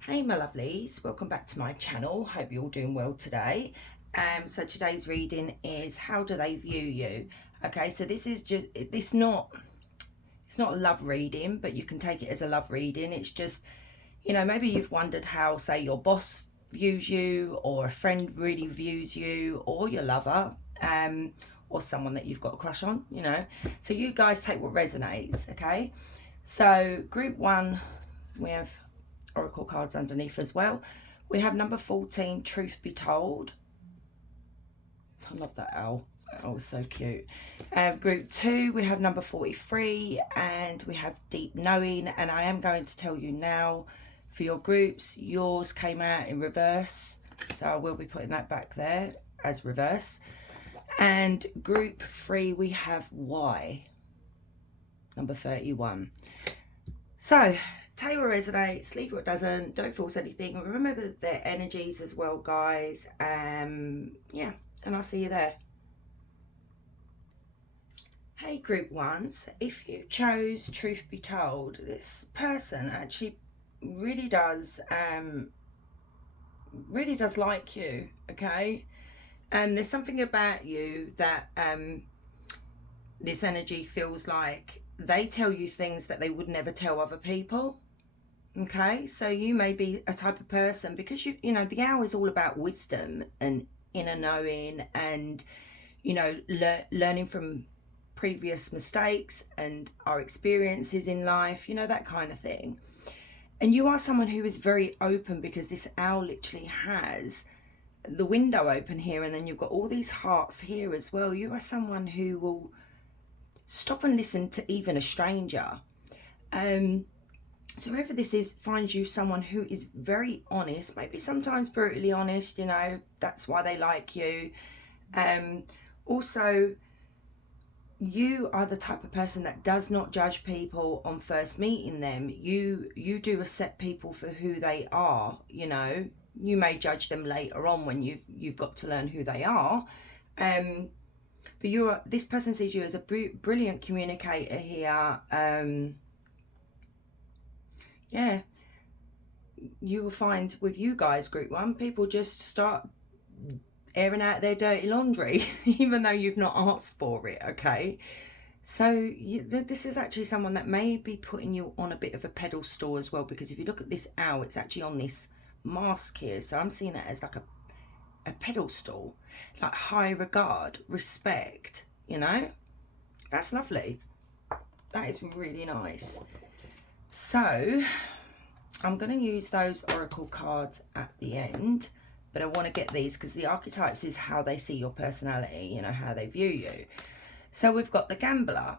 Hey my lovelies, welcome back to my channel. Hope you're all doing well today. So today's reading is how do they view you? Okay, so this is just it's not a love reading, but you can take it as a love reading. It's just, maybe you've wondered how, say, your boss views you, or a friend really views you, or your lover, or someone that you've got a crush on, So you guys take what resonates, okay? So group one, we have oracle cards underneath as well. We have number 14, Truth Be Told. I love that owl. That owl is so cute. Group 2, we have number 43, and we have Deep Knowing. And I am going to tell you now, for your groups, yours came out in reverse, so I will be putting that back there as reverse. And group 3, we have Why, number 31. So take what resonates, leave what doesn't, don't force anything. Remember their energies as well, guys. Yeah, and I'll see you there. Hey group ones, if you chose Truth Be Told, this person actually really does like you, okay? There's something about you that this energy feels like they tell you things that they would never tell other people. Okay, so you may be a type of person, because you know the hour is all about wisdom and inner knowing, and learning from previous mistakes and our experiences in life, that kind of thing. And you are someone who is very open, because this owl literally has the window open here, and then you've got all these hearts here as well. You are someone who will stop and listen to even a stranger. So whoever this is finds you someone who is very honest, maybe sometimes brutally honest, that's why they like you. Also, you are the type of person that does not judge people on first meeting them. You do accept people for who they are, You may judge them later on when you've got to learn who they are. But this person sees you as a brilliant communicator here. Yeah, you will find with you guys, group one, people just start airing out their dirty laundry, even though you've not asked for it, okay? So this is actually someone that may be putting you on a bit of a pedestal as well, because if you look at this owl, it's actually on this mask here. So I'm seeing it as like a pedestal, like high regard, respect, That's lovely. That is really nice. So I'm going to use those oracle cards at the end, but I want to get these because the archetypes is how they see your personality, how they view you. So we've got the gambler.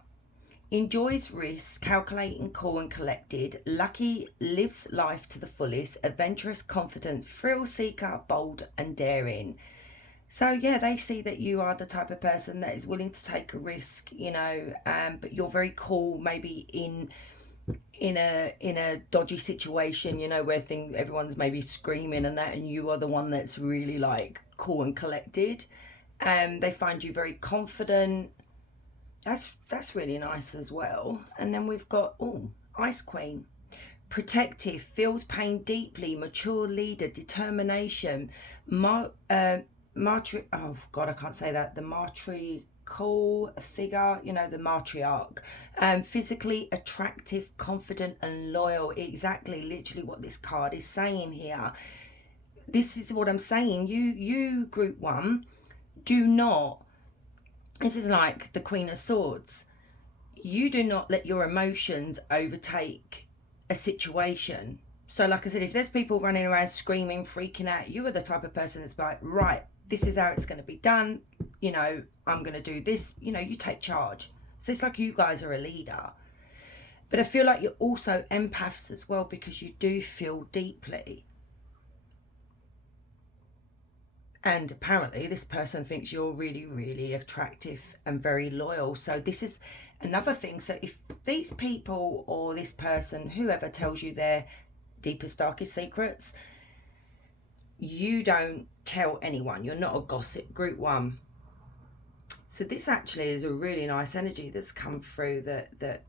Enjoys risk, calculating, cool and collected. Lucky, lives life to the fullest. Adventurous, confident, thrill seeker, bold and daring. So yeah, they see that you are the type of person that is willing to take a risk, but you're very cool, maybe in a dodgy situation, where everyone's maybe screaming and that, and you are the one that's really like cool and collected. They find you very confident. That's really nice as well. And then we've got Ice Queen. Protective, feels pain deeply, mature leader, determination, oh god, I can't say that, the matriarchal figure, the matriarch. Physically attractive, confident and loyal. Exactly, literally what this card is saying here. This is what I'm saying. You group one, do not, this is like the Queen of Swords. You do not let your emotions overtake a situation. So like I said, if there's people running around screaming, freaking out, you are the type of person that's like, right, this is how it's going to be done. I'm going to do this. You take charge. So it's like you guys are a leader. But I feel like you're also empaths as well, because you do feel deeply. And apparently this person thinks you're really, really attractive and very loyal. So this is another thing. So if these people or this person, whoever tells you their deepest, darkest secrets, you don't tell anyone. You're not a gossip, group one. So this actually is a really nice energy that's come through, that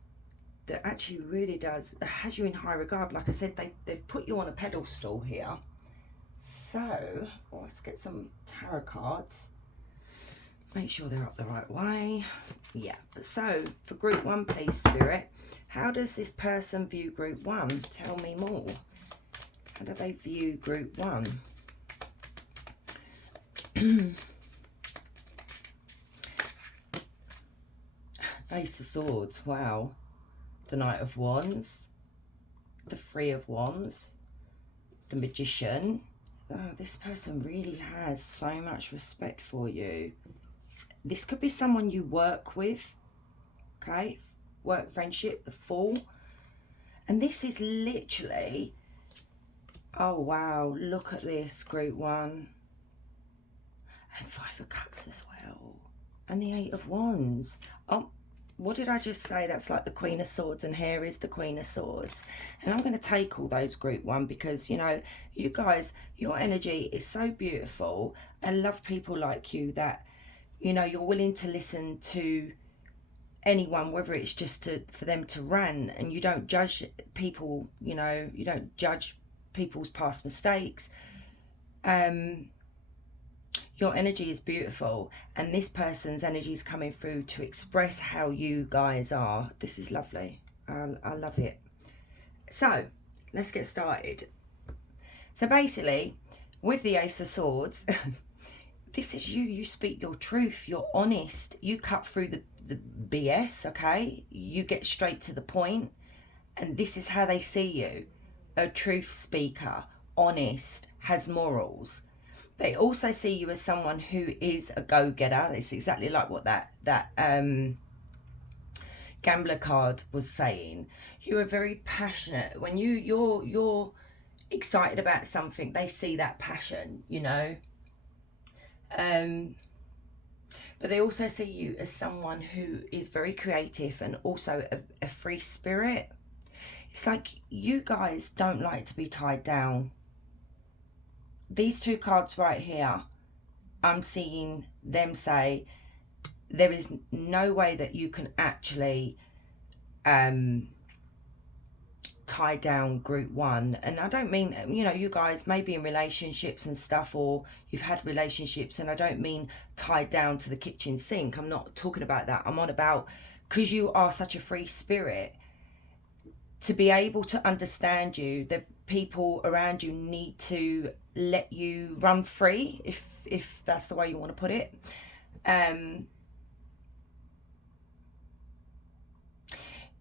that actually really has you in high regard. Like I said, they've put you on a pedestal here. So let's get some tarot cards. Make sure they're up the right way. Yeah. So for group 1, please, Spirit, how does this person view group 1? Tell me more. How do they view group 1? Ace of Swords. Wow. The Knight of Wands. The Three of Wands. The Magician. Oh, this person really has so much respect for you. This could be someone you work with. Okay. Work friendship. The Fool. And this is literally... Oh, wow. Look at this, group 1. And 5 of Cups as well. And the 8 of Wands. Oh, what did I just say? That's like the Queen of Swords, and here is the Queen of Swords. And I'm going to take all those group 1 because, you know, you guys, your energy is so beautiful. I love people like you that, you know, you're willing to listen to anyone, whether it's just for them to rant, and you don't judge people, you know, you don't judge people's past mistakes. Your energy is beautiful, and this person's energy is coming through to express how you guys are. This is lovely. I love it. So let's get started. So basically, with the Ace of Swords, this is you. You speak your truth. You're honest. You cut through the BS, okay? You get straight to the point, and this is how they see you. A truth speaker, honest, has morals. They also see you as someone who is a go-getter. It's exactly like what that gambler card was saying. You are very passionate. When you're excited about something, they see that passion, you know. But they also see you as someone who is very creative and also a free spirit. It's like you guys don't like to be tied down. These 2 cards right here, I'm seeing them say there is no way that you can actually tie down group 1. And I don't mean, you know, you guys may be in relationships and stuff, or you've had relationships, and I don't mean tied down to the kitchen sink. I'm not talking about that. I'm on about, because you are such a free spirit, to be able to understand you, the people around you need to let you run free, if that's the way you want to put it.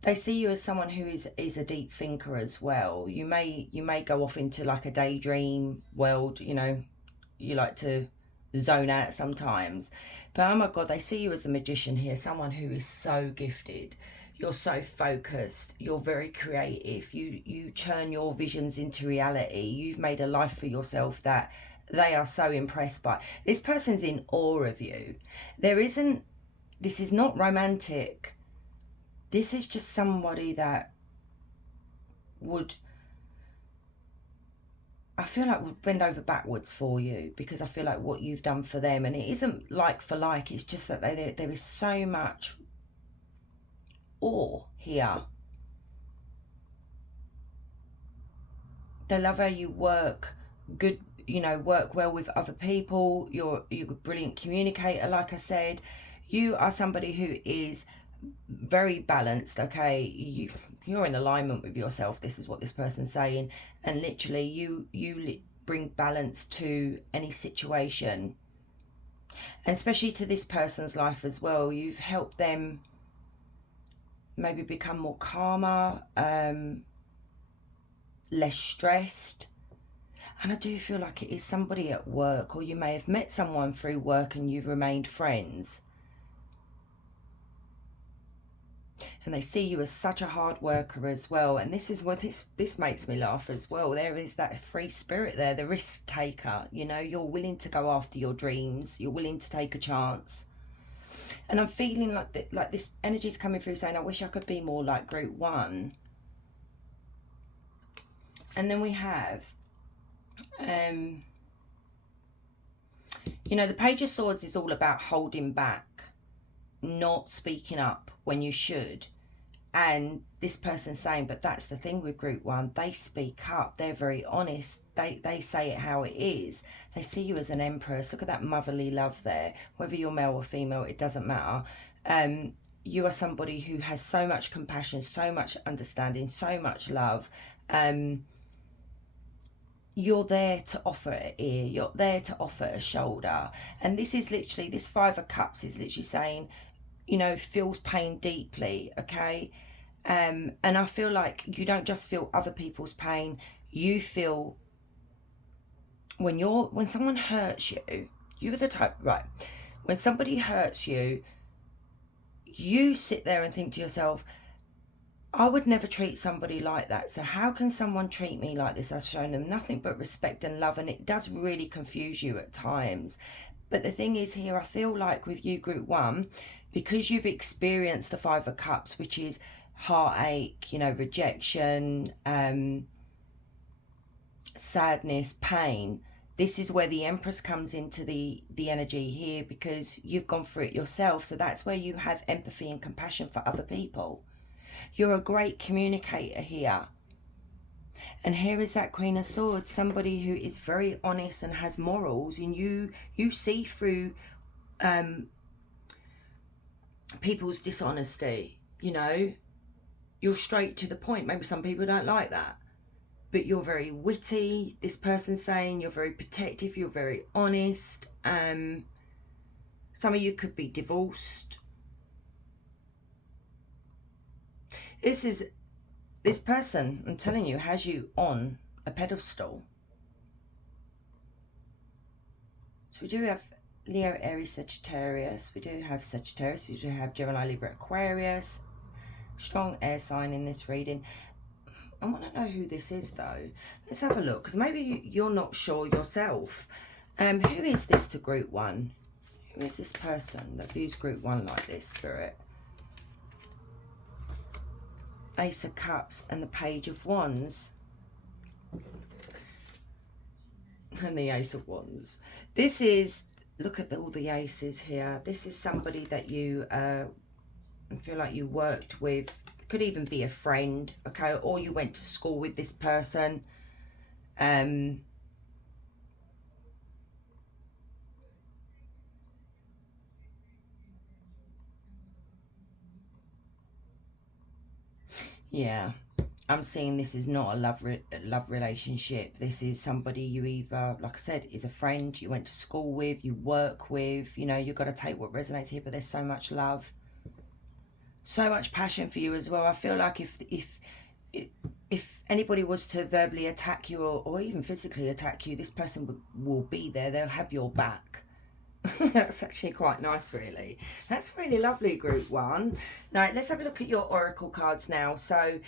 They see you as someone who is a deep thinker as well. You may go off into like a daydream world, you know, you like to zone out sometimes. But oh my God, they see you as the Magician here, someone who is so gifted. You're so focused. You're very creative. You turn your visions into reality. You've made a life for yourself that they are so impressed by. This person's in awe of you. This is not romantic. This is just somebody that I feel like would bend over backwards for you, because I feel like what you've done for them, and it isn't like for like, it's just that there is so much awe here. They love how you work good, you know, work well with other people. You're a brilliant communicator, like I said. You are somebody who is very balanced, okay? You're in alignment with yourself. This is what this person's saying. And literally you bring balance to any situation, and especially to this person's life as well. You've helped them maybe become more calmer, less stressed. And I do feel like it is somebody at work, or you may have met someone through work and you've remained friends. And they see you as such a hard worker as well. And this is what this makes me laugh as well. There is that free spirit there, the risk taker. You know, you're willing to go after your dreams. You're willing to take a chance. And I'm feeling like this energy is coming through saying, I wish I could be more like group 1. And then we have, you know, the Page of Swords is all about holding back, not speaking up when you should. And this person's saying, but that's the thing with group one, they speak up, they're very honest, they say it how it is. They see you as an empress. Look at that motherly love there. Whether you're male or female, it doesn't matter. You are somebody who has so much compassion, so much understanding, so much love. You're there to offer an ear, you're there to offer a shoulder. And this is literally, this Five of Cups is literally saying, you know, feels pain deeply, okay? And I feel like you don't just feel other people's pain, you feel when someone hurts you, you're the type, right, when somebody hurts you, you sit there and think to yourself, I would never treat somebody like that. So how can someone treat me like this? I've shown them nothing but respect and love, and it does really confuse you at times. But the thing is here, I feel like with you, group one, because you've experienced the Five of Cups, which is heartache, you know, rejection, sadness, pain. This is where the Empress comes into the energy here, because you've gone through it yourself. So that's where you have empathy and compassion for other people. You're a great communicator here. And here is that Queen of Swords, somebody who is very honest and has morals, and you see through people's dishonesty, you know. You're straight to the point. Maybe some people don't like that, but you're very witty. This person's saying you're very protective, you're very honest. Some of you could be divorced. This person, I'm telling you, has you on a pedestal. So we do have Leo, Aries, Sagittarius. We do have Sagittarius. We do have Gemini, Libra, Aquarius. Strong air sign in this reading. I want to know who this is, though. Let's have a look, because maybe you're not sure yourself. Who is this to group one? Who is this person that views group one like this, Spirit? Ace of Cups and the Page of Wands. And the Ace of Wands. This is, look at all the aces here. This is somebody that you feel like you worked with. Could even be a friend, okay? Or you went to school with this person. Yeah, I'm seeing this is not a love relationship. This is somebody you either, like I said, is a friend, you went to school with, you work with. You know, you've got to take what resonates here, but there's so much love, so much passion for you as well. I feel like if anybody was to verbally attack you, or even physically attack you, this person will be there. They'll have your back. That's actually quite nice, really. That's really lovely, group one. Now let's have a look at your oracle cards now. So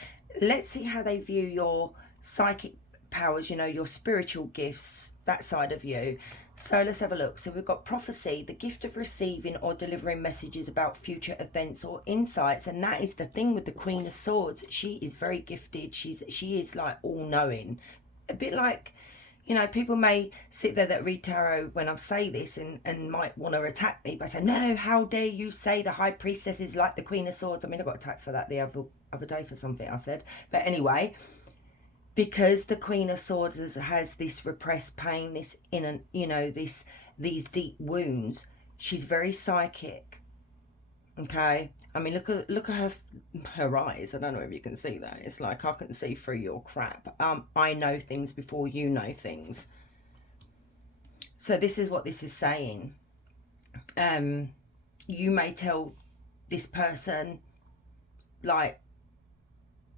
let's see how they view your psychic powers, you know, your spiritual gifts, that side of you. So let's have a look. So we've got prophecy, the gift of receiving or delivering messages about future events or insights. And that is the thing with the Queen of Swords. She is very gifted. She is like all-knowing. A bit like, you know, people may sit there that read tarot when I say this and might want to attack me by saying, no, how dare you say the High Priestess is like the Queen of Swords. I mean, I got attacked for that the other day for something I said. But anyway, because the Queen of Swords has this repressed pain, this inner, you know, these deep wounds, she's very psychic. Okay, I mean, look at her eyes. I don't know if you can see that. It's like, I can see through your crap. I know things before you know things. So this is what this is saying. You may tell this person, like,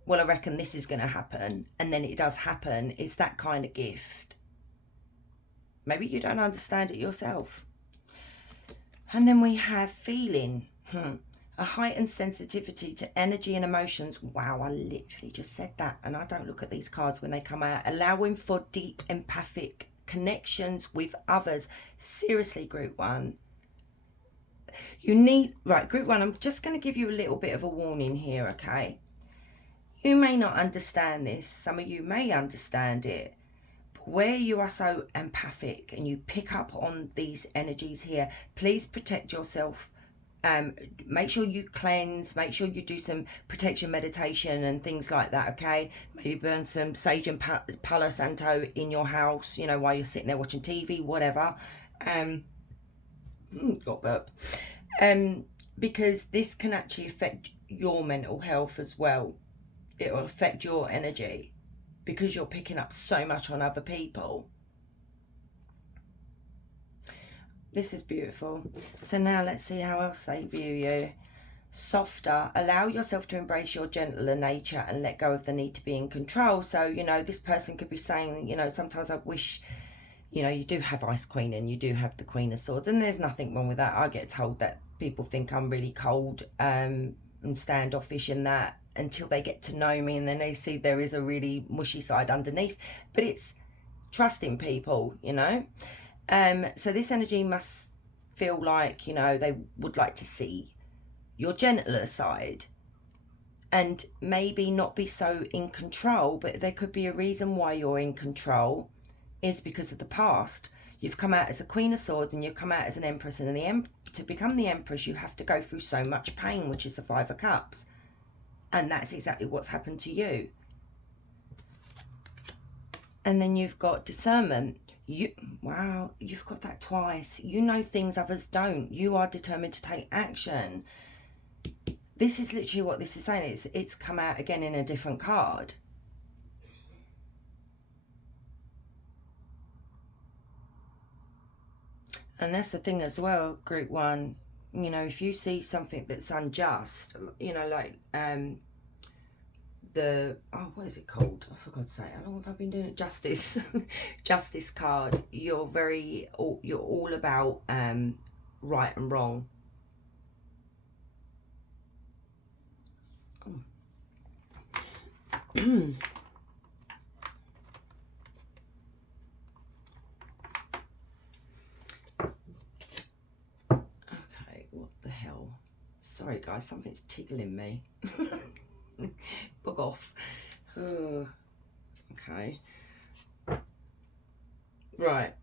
well, I reckon this is going to happen, and then it does happen. It's that kind of gift. Maybe you don't understand it yourself. And then we have feeling. A heightened sensitivity to energy and emotions. Wow, I literally just said that, and I don't look at these cards when they come out. Allowing for deep empathic connections with others. Seriously, group one. You need, right, group one, I'm just going to give you a little bit of a warning here, okay? You may not understand this. Some of you may understand it. But where you are so empathic and you pick up on these energies here, please protect yourself Make sure you cleanse, make sure you do some protection meditation and things like that, okay? Maybe burn some sage and Palo Santo in your house, you know, while you're sitting there watching TV, whatever. Got burp. Because this can actually affect your mental health as well. It will affect your energy because you're picking up so much on other people. This is beautiful. So now let's see how else they view you. Softer. Allow yourself to embrace your gentler nature and let go of the need to be in control. So, you know, this person could be saying, you know, sometimes I wish, you know, you do have Ice Queen and you do have the Queen of Swords. And there's nothing wrong with that. I get told that people think I'm really cold and standoffish and that until they get to know me and then they see there is a really mushy side underneath. But it's trusting people, you know. So this energy must feel like, you know, they would like to see your gentler side and maybe not be so in control, but there could be a reason why you're in control is because of the past. You've come out as a Queen of Swords and you've come out as an Empress, and to become the Empress you have to go through so much pain, which is the Five of Cups, and that's exactly what's happened to you. And then you've got discernment. Wow, you've got that twice. You know things others don't. You are determined to take action. This is literally what this is saying. It's come out again in a different card. And that's the thing as well, Group 1. You know, if you see something that's unjust, you know, like what is it called? I forgot to say. How long have I been doing it? Justice. Justice card. You're all about right and wrong. Okay, what the hell? Sorry guys, something's tickling me. Bug off. Okay. Right.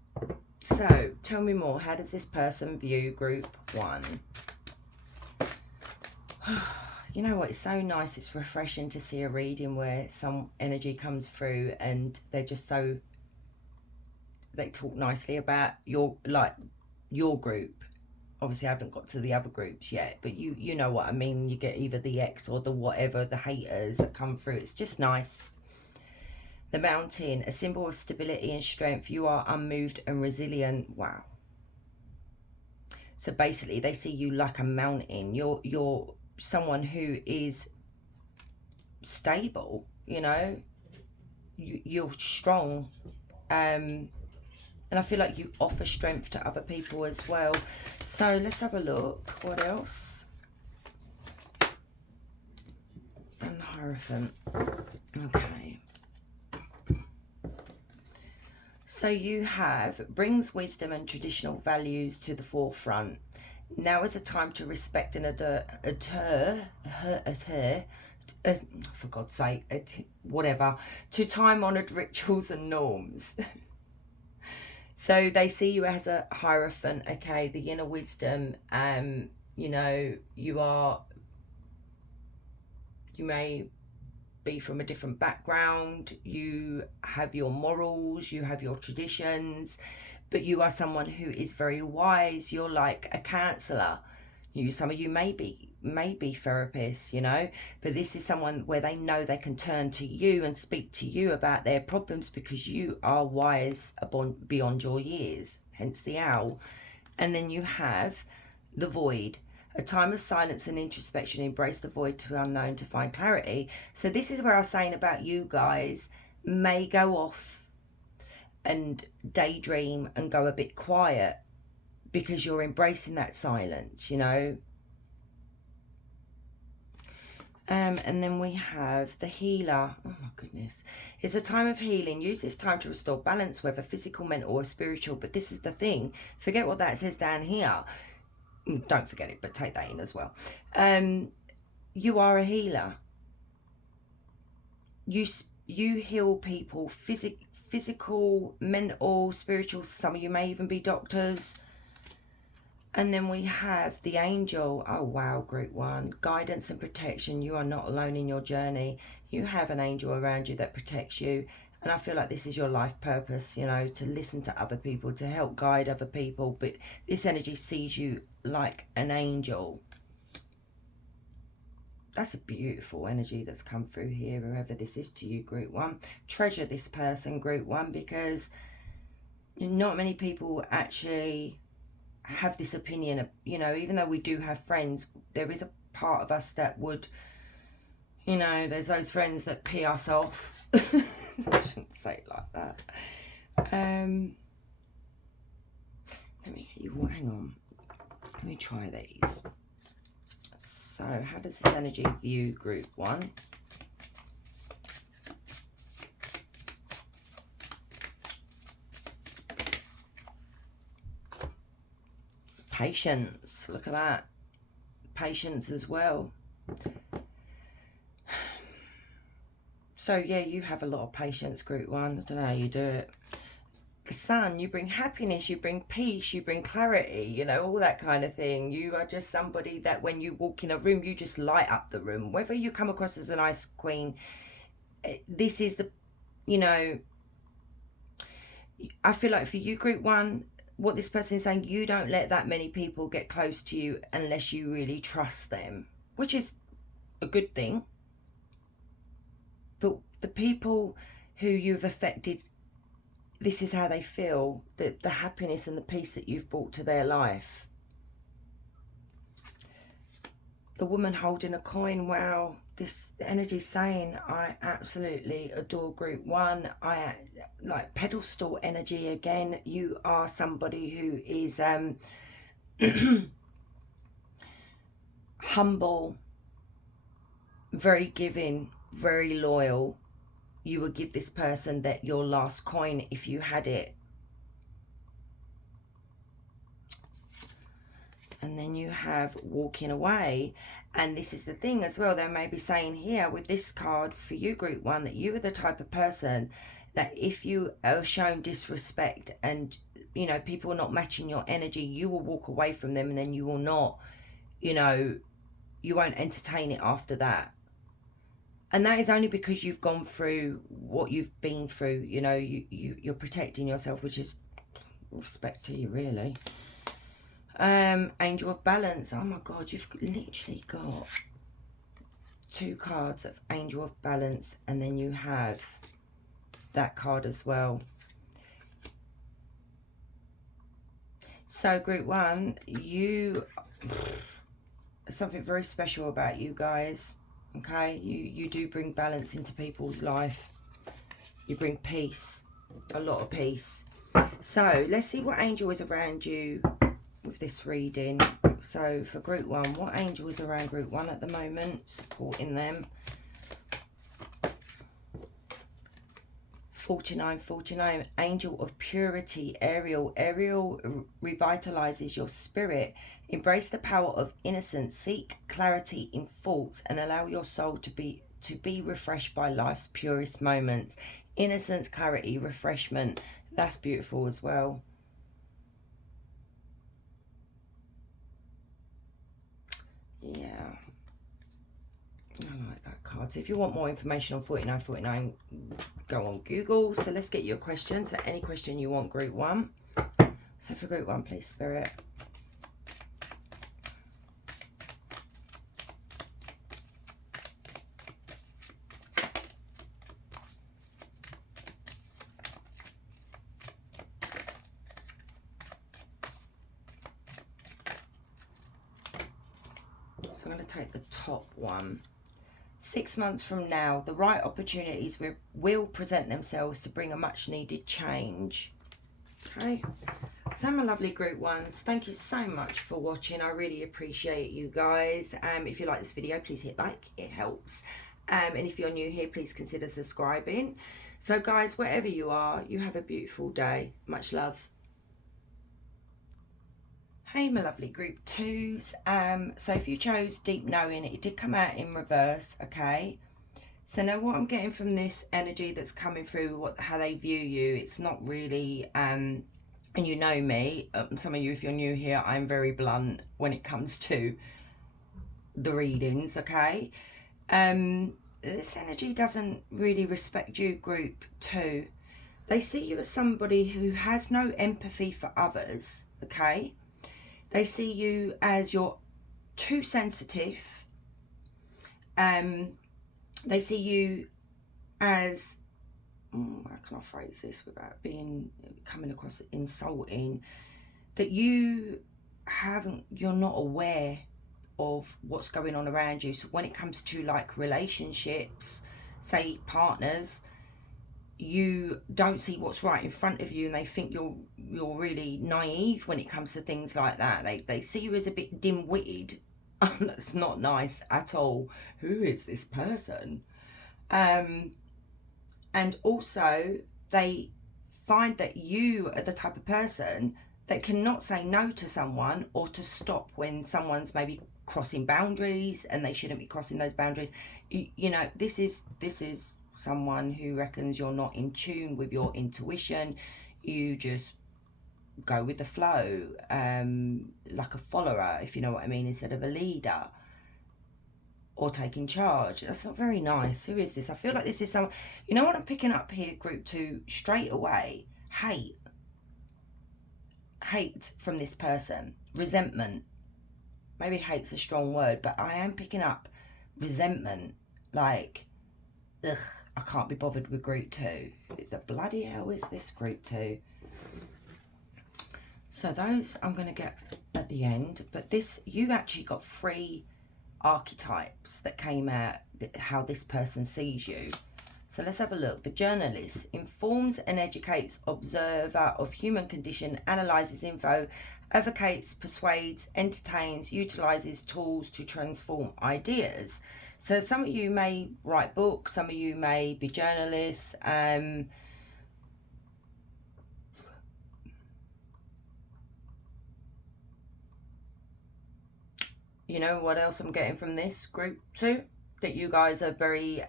So, tell me more. How does this person view Group 1? You know what? It's so nice. It's refreshing to see a reading where some energy comes through and they're just so... They talk nicely about your group. Obviously, I haven't got to the other groups yet, but you know what I mean. You get either the ex or the whatever, the haters that come through. It's just nice. The Mountain, a symbol of stability and strength. You are unmoved and resilient. Wow. So basically, they see you like a mountain. You're someone who is stable, you know. You're strong. And I feel like you offer strength to other people as well. So let's have a look. What else? And the Hierophant. Okay. So you have brings wisdom and traditional values to the forefront. Now is a time to respect and for God's sake, whatever, to time-honoured rituals and norms. So they see you as a Hierophant, okay, the inner wisdom. You know, you may be from a different background, you have your morals, you have your traditions, but you are someone who is very wise. You're like a counsellor. Some of you may be therapists, you know, but this is someone where they know they can turn to you and speak to you about their problems because you are wise beyond your years, hence the owl. And then you have the Void, a time of silence and introspection. Embrace the void to unknown to find clarity. So this is where I was saying about you guys may go off and daydream and go a bit quiet because you're embracing that silence, you know. And then we have the Healer. Oh my goodness. It's a time of healing. Use this time to restore balance, whether physical, mental or spiritual. But this is the thing. Forget what that says down here. Don't forget it, but take that in as well. You are a healer. You heal people, physical, mental, spiritual. Some of you may even be doctors. And then we have the angel. Oh wow, group one. Guidance and protection. You are not alone in your journey. You have an angel around you that protects you. And I feel like this is your life purpose, you know, to listen to other people, to help guide other people. But this energy sees you like an angel. That's a beautiful energy that's come through here, whoever this is to you, group one. Treasure this person, group one, because not many people actually have this opinion of, you know, even though we do have friends, there is a part of us that would, you know, there's those friends that pee us off. I shouldn't say it like that. Let me get you, hang on, let me try these. So how does this energy view group one? Patience, look at that. Patience as well. So yeah, you have a lot of patience, group one. I don't know how you do it. The sun, you bring happiness, you bring peace, you bring clarity, you know, all that kind of thing. You are just somebody that when you walk in a room, you just light up the room. Whether you come across as an ice queen, this is the, you know, I feel like for you, group one, what this person is saying, you don't let that many people get close to you unless you really trust them, which is a good thing. But the people who you've affected, this is how they feel, the happiness and the peace that you've brought to their life. The woman holding a coin, wow, this energy saying, I absolutely adore group one. I like pedestal energy again. You are somebody who is humble, very giving, very loyal. You would give this person that your last coin if you had it. And then you have walking away. And this is the thing as well, they may be saying here with this card for you, group one, that you are the type of person that if you are shown disrespect and, you know, people are not matching your energy, you will walk away from them, and then you will not, you know, you won't entertain it after that. And that is only because you've gone through what you've been through. You know, you're protecting yourself, which is respect to you, really. Angel of Balance. Oh my God, you've literally got 2 cards of Angel of Balance, and then you have that card as well. So group one, you, something very special about you guys. Okay, you do bring balance into people's life. You bring peace, a lot of peace. So let's see what angel is around you with this reading. So for group one, what angel is around group one at the moment, supporting them? 49, angel of purity, Ariel. Ariel revitalizes your spirit. Embrace the power of innocence. Seek clarity in thoughts and allow your soul to be refreshed by life's purest moments. Innocence, clarity, refreshment. That's beautiful as well. Yeah, I like that card. So if you want more information on 49, go on Google. So let's get your questions. So any question you want, group one. So for group one, please, Spirit. So I'm going to take the top one. 6 months from now, the right opportunities will present themselves to bring a much needed change. Okay, so my lovely group ones, thank you so much for watching. I really appreciate you guys. If you like this video, please hit like, it helps. And if you're new here, please consider subscribing. So guys, wherever you are, you have a beautiful day. Much love. Hey my lovely group twos. So if you chose Deep Knowing, it did come out in reverse. Okay, so now what I'm getting from this energy that's coming through, how they view you, it's not really and you know me, some of you, if you're new here, I'm very blunt when it comes to the readings, okay? This energy doesn't really respect you, group 2. They see you as somebody who has no empathy for others, okay? They see you as you're too sensitive. They see you as, how can I phrase this without coming across insulting, that you're not aware of what's going on around you. So when it comes to like relationships, say partners, you don't see what's right in front of you, and they think you're really naive when it comes to things like that. They see you as a bit dim-witted. That's not nice at all. Who is this person? And also they find that you are the type of person that cannot say no to someone, or to stop when someone's maybe crossing boundaries and they shouldn't be crossing those boundaries. You know, this is someone who reckons you're not in tune with your intuition. You just go with the flow, like a follower, if you know what I mean, instead of a leader or taking charge. That's not very nice. Who is this? I feel like this is someone, you know what I'm picking up here, group 2, straight away? Hate from this person. Resentment. Maybe hate's a strong word, but I am picking up resentment. Like, ugh, I can't be bothered with group 2. The bloody hell is this, group 2? So those I'm going to get at the end. But this, you actually got 3 archetypes that came out, how this person sees you. So let's have a look. The journalist informs and educates, observer of human condition, analyzes info, advocates, persuades, entertains, utilizes tools to transform ideas. So some of you may write books, some of you may be journalists. You know what else I'm getting from this group 2? That you guys are very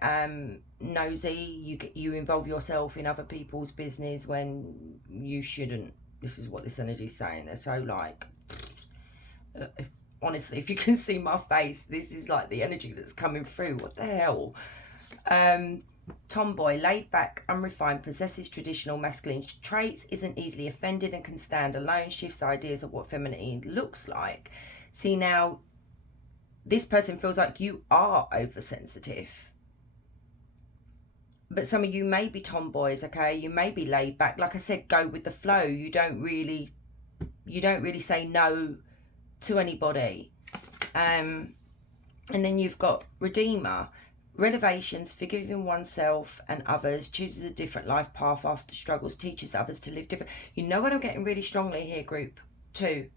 nosy. You involve yourself in other people's business when you shouldn't. This is what this energy is saying. They're so like, honestly, if you can see my face, this is like the energy that's coming through. What the hell? Tomboy, laid back, unrefined, possesses traditional masculine traits, isn't easily offended and can stand alone, shifts ideas of what femininity looks like. See, now this person feels like you are oversensitive. But some of you may be tomboys, okay? You may be laid back. Like I said, go with the flow. You don't really say no to anybody. And then you've got Redeemer. Renovations, forgiving oneself and others, chooses a different life path after struggles, teaches others to live different. You know what I'm getting really strongly here, group 2?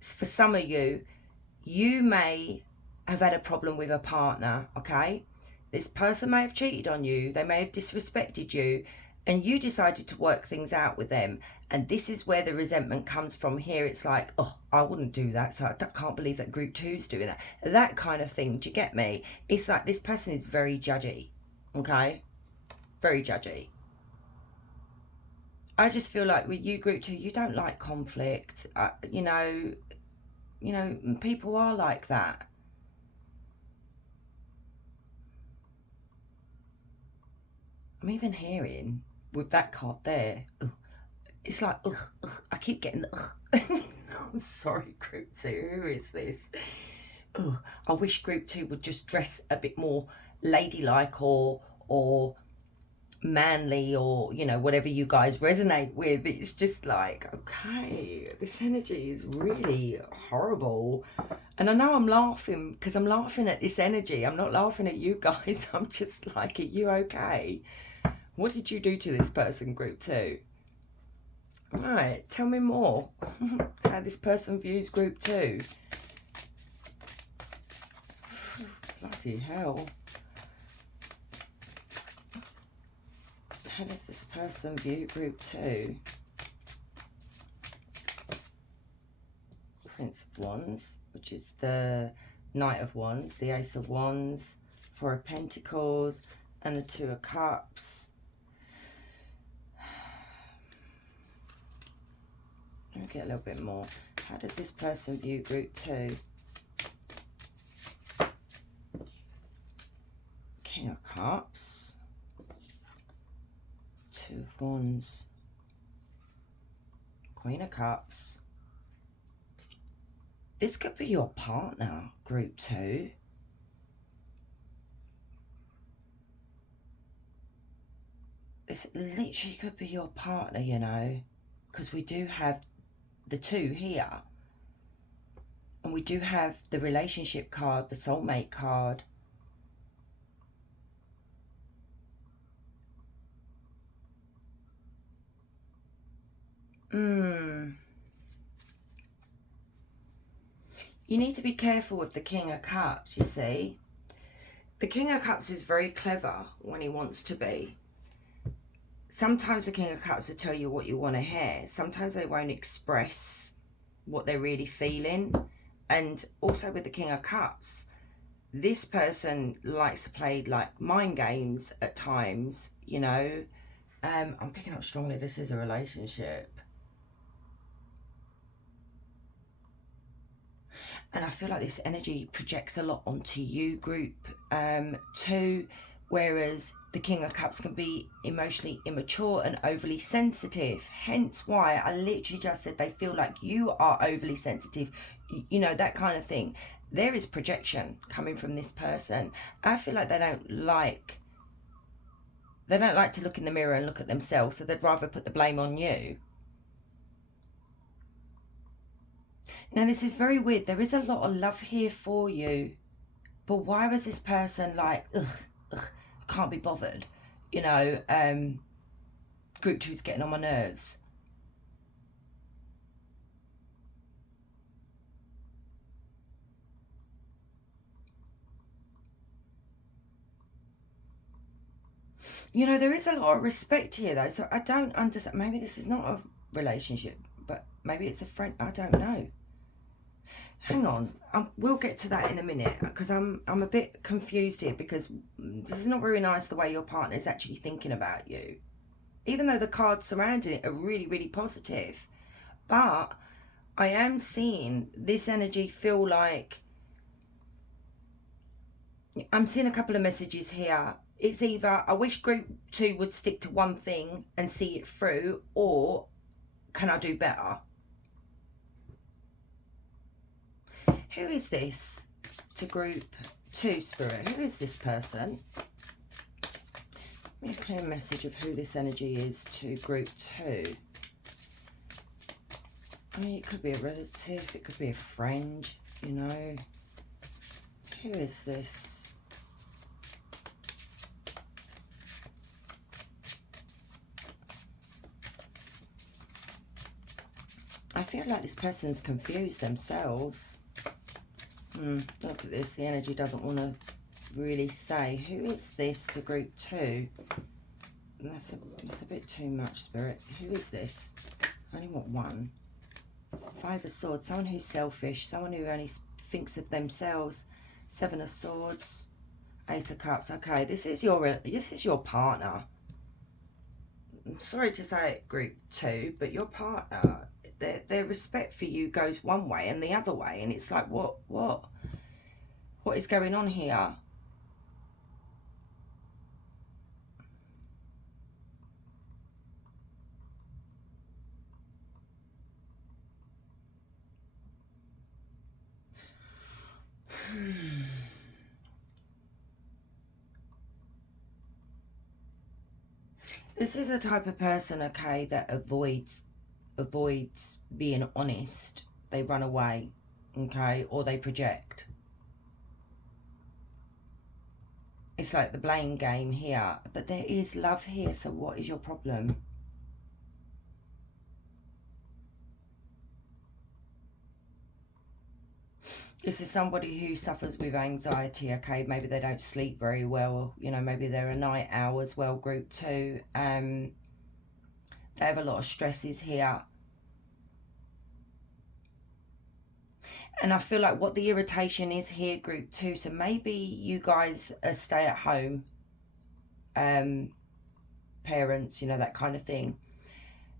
For some of you, you may have had a problem with a partner, okay? This person may have cheated on you, they may have disrespected you, and you decided to work things out with them. And this is where the resentment comes from here. It's like, oh, I wouldn't do that, so I can't believe that group 2's doing that. That kind of thing, do you get me? It's like this person is very judgy, okay? Very judgy. I just feel like with you, group 2, you don't like conflict. You know, people are like that. I'm even hearing with that card there, it's like, I keep getting the I'm sorry, group 2, who is this? I wish group 2 would just dress a bit more ladylike or manly, or whatever you guys resonate with. It's just like, okay, this energy is really horrible. And I know I'm laughing because I'm laughing at this energy. I'm not laughing at you guys. I'm just like, are you okay? What did you do to this person, group 2? Right, tell me more. How this person views group 2. Bloody hell. How does this person view group 2? Prince of Wands, which is the Knight of Wands, the Ace of Wands, Four of Pentacles, and the Two of Cups. I'll get a little bit more. How does this person view group 2? King of Cups. 2 of Wands. Queen of Cups. This could be your partner, group 2. This literally could be your partner, you know, because we do have the 2 here. And we do have the relationship card, the soulmate card. You need to be careful with the King of Cups, you see. The King of Cups is very clever when he wants to be. Sometimes the King of Cups will tell you what you want to hear. Sometimes they won't express what they're really feeling. And also with the King of Cups, this person likes to play like mind games at times, you know. I'm picking up strongly this is a relationship. And I feel like this energy projects a lot onto you, group 2, whereas the King of Cups can be emotionally immature and overly sensitive. Hence why I literally just said they feel like you are overly sensitive, you know, that kind of thing. There is projection coming from this person. I feel like they don't like to look in the mirror and look at themselves, so they'd rather put the blame on you. Now, this is very weird. There is a lot of love here for you. But why was this person like, can't be bothered? You know, group 2 is getting on my nerves. You know, there is a lot of respect here, though. So I don't understand. Maybe this is not a relationship, but maybe it's a friend. I don't know. Hang on, we'll get to that in a minute, because I'm a bit confused here, because this is not very nice the way your partner is actually thinking about you, even though the cards surrounding it are really, really positive. But I am seeing this energy feel like, I'm seeing a couple of messages here. It's either I wish group 2 would stick to one thing and see it through, or can I do better? Who is this to group 2, Spirit? Who is this person? Give me a clear message of who this energy is to group 2. I mean, it could be a relative, it could be a friend, you know. Who is this? I feel like this person's confused themselves. Look at this, the energy doesn't want to really say. Who is this to group 2? That's a bit too much, Spirit. Who is this? I only want one. 5 of Swords, someone who's selfish, someone who only thinks of themselves. 7 of Swords, 8 of Cups. Okay, this is your partner. I'm sorry to say it, group 2, but your partner, their respect for you goes one way and the other way, and it's like, what is going on here? This is a type of person, okay, that avoids being honest. They run away, okay, or they project. It's like the blame game here, but there is love here, so what is your problem? This is somebody who suffers with anxiety, okay? Maybe they don't sleep very well, you know, maybe they're a night owl as well, group 2. They have a lot of stresses here. And I feel like what the irritation is here, group 2, so maybe you guys are stay-at-home parents, you know, that kind of thing.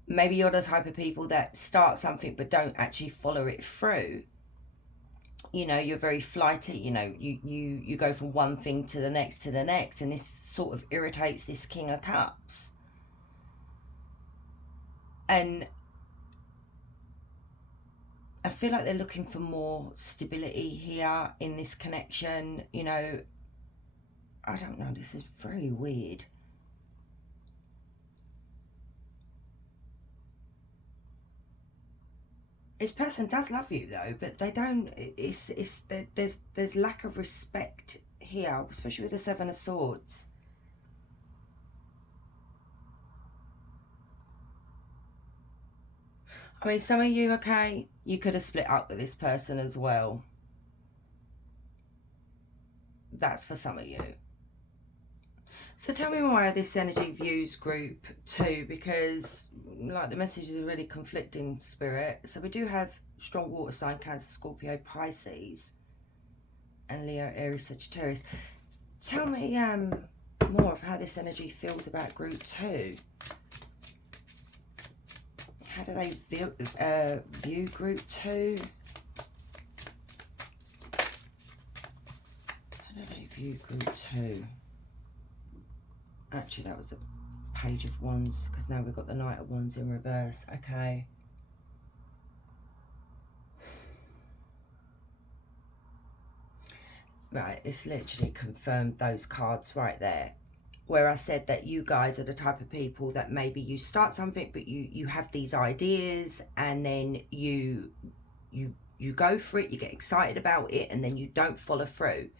Maybe you're the type of people that start something but don't actually follow it through. You know, you're very flighty. You know, you go from one thing to the next, and this sort of irritates this King of Cups. And I feel like they're looking for more stability here in this connection. You know, I don't know, this is very weird. This person does love you though, but they don't. There's lack of respect here, especially with the Seven of Swords. I mean, some of you, okay, you could have split up with this person as well. That's for some of you. So tell me why this energy views group 2, because like the messages are really conflicting, Spirit. So we do have strong water sign, Cancer, Scorpio, Pisces, and Leo, Aries, Sagittarius. Tell me more of how this energy feels about group 2. How do they view group 2? How do they view group 2? Actually, that was the Page of Wands, because now we've got the Knight of Wands in reverse. Okay. Right, it's literally confirmed those cards right there. Where I said that you guys are the type of people that maybe you start something, but you have these ideas, and then you go for it, you get excited about it, and then you don't follow through.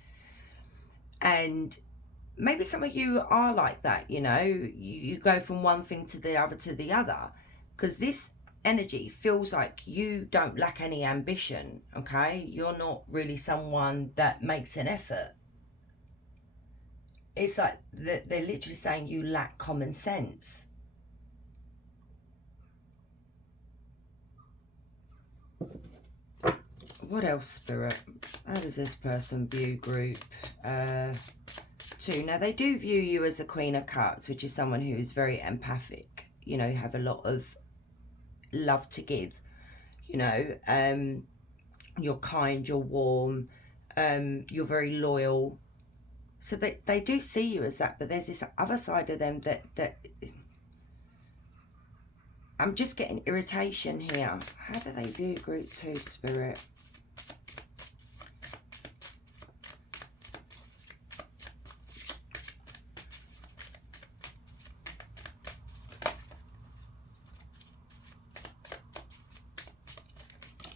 And maybe some of you are like that, you know, you go from one thing to the other, because this energy feels like you don't lack any ambition, okay? You're not really someone that makes an effort. It's like they're literally saying you lack common sense. What else, Spirit? How does this person view group 2? Now, they do view you as a Queen of Cups, which is someone who is very empathic. You know, you have a lot of love to give. You know, you're kind, you're warm, you're very loyal. So they do see you as that, but there's this other side of them that I'm just getting irritation here. How do they view group 2, Spirit?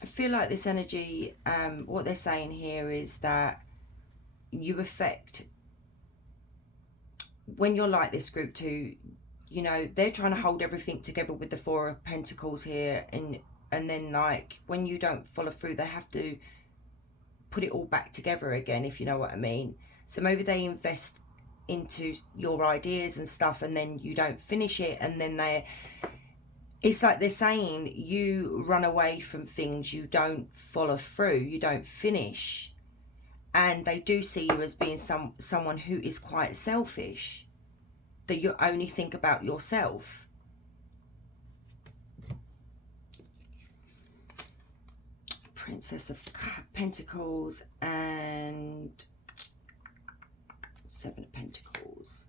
I feel like this energy, what they're saying here is that you affect, when you're like this group 2, you know, they're trying to hold everything together with the Four of Pentacles here, and then like when you don't follow through, they have to put it all back together again, if you know what I mean. So maybe they invest into your ideas and stuff, and then you don't finish it, and then it's like they're saying you run away from things, you don't follow through, you don't finish. And they do see you as being someone who is quite selfish, that you only think about yourself. Princess of Pentacles and Seven of Pentacles.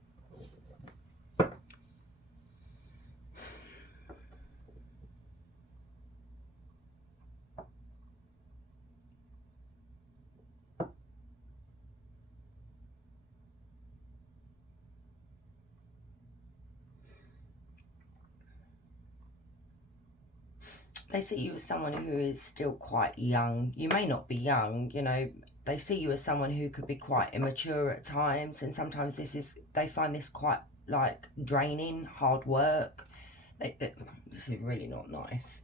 They see you as someone who is still quite young. You may not be young, you know. They see you as someone who could be quite immature at times, and sometimes they find this quite like draining, hard work. This is really not nice.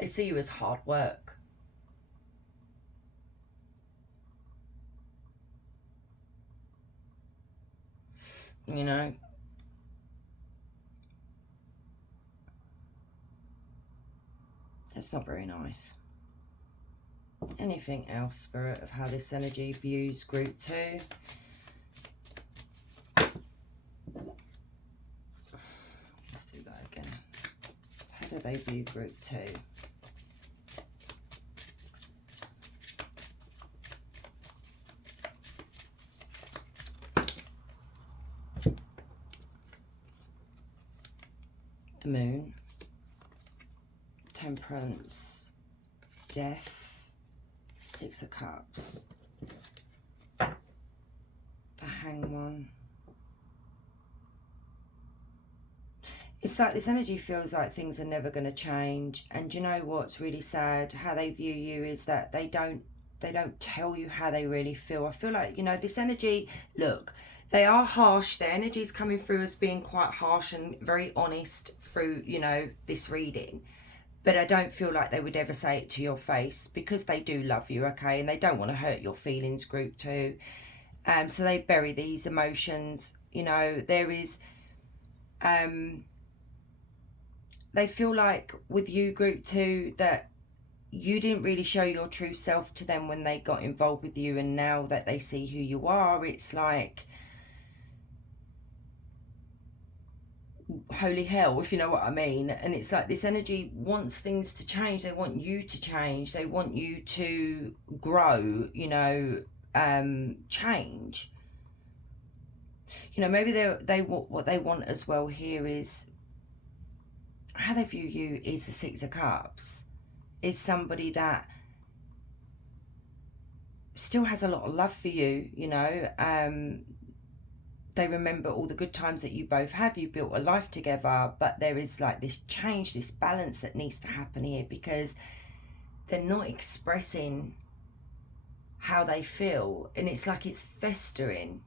They see you as hard work. You know. It's not very nice. Anything else, Spirit, of how this energy views group 2? Let's do that again. How do they view group 2? The Moon, Temperance, Death, Six of Cups, the Hangman. It's like this energy feels like things are never going to change. And you know what's really sad? How they view you is that they don't tell you how they really feel. I feel like, you know, this energy, look, they are harsh. Their energy is coming through as being quite harsh and very honest through, you know, this reading. But I don't feel like they would ever say it to your face, because they do love you, okay? And they don't want to hurt your feelings, group 2. So they bury these emotions. You know, there is... they feel like with you, group 2, that you didn't really show your true self to them when they got involved with you. And now that they see who you are, it's like... holy hell, if you know what I mean. And it's like this energy wants things to change. They want you to change. They want you to grow, you know, change. You know, maybe what they want as well here is, how they view you is the Six of Cups. Is somebody that still has a lot of love for you, you know. They remember all the good times that you both have. You built a life together, but there is like this change, this balance that needs to happen here, because they're not expressing how they feel, and it's like it's festering.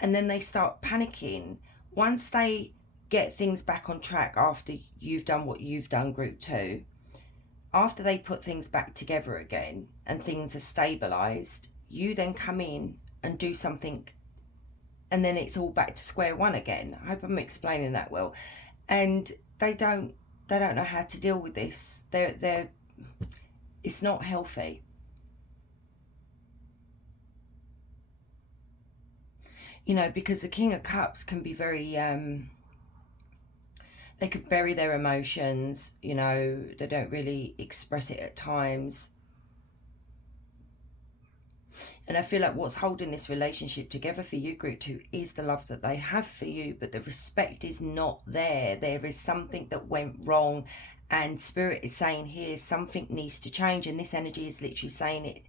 And then they start panicking. Once they get things back on track after you've done what you've done, group 2, after they put things back together again and things are stabilized, you then come in and do something, and then it's all back to square one again. I hope I'm explaining that well. And they don't know how to deal with this. It's not healthy. You know, because the King of Cups can be very they could bury their emotions, you know. They don't really express it at times. And I feel like what's holding this relationship together for you, group 2, is the love that they have for you, but the respect is not there. There is something that went wrong, and Spirit is saying here something needs to change, and this energy is literally saying it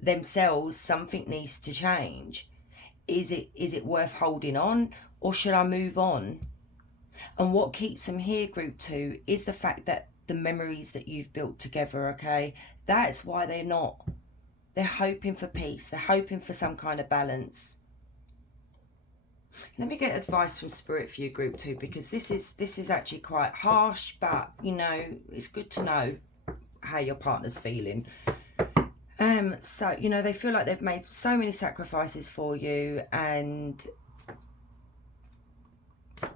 themselves, something needs to change. Is it worth holding on, or should I move on? And what keeps them here, group 2, is the fact that the memories that you've built together, okay? That's why they're not... They're hoping for peace. They're hoping for some kind of balance. Let me get advice from Spirit for you, group 2, because this is actually quite harsh, but, you know, it's good to know how your partner's feeling. So, you know, they feel like they've made so many sacrifices for you, and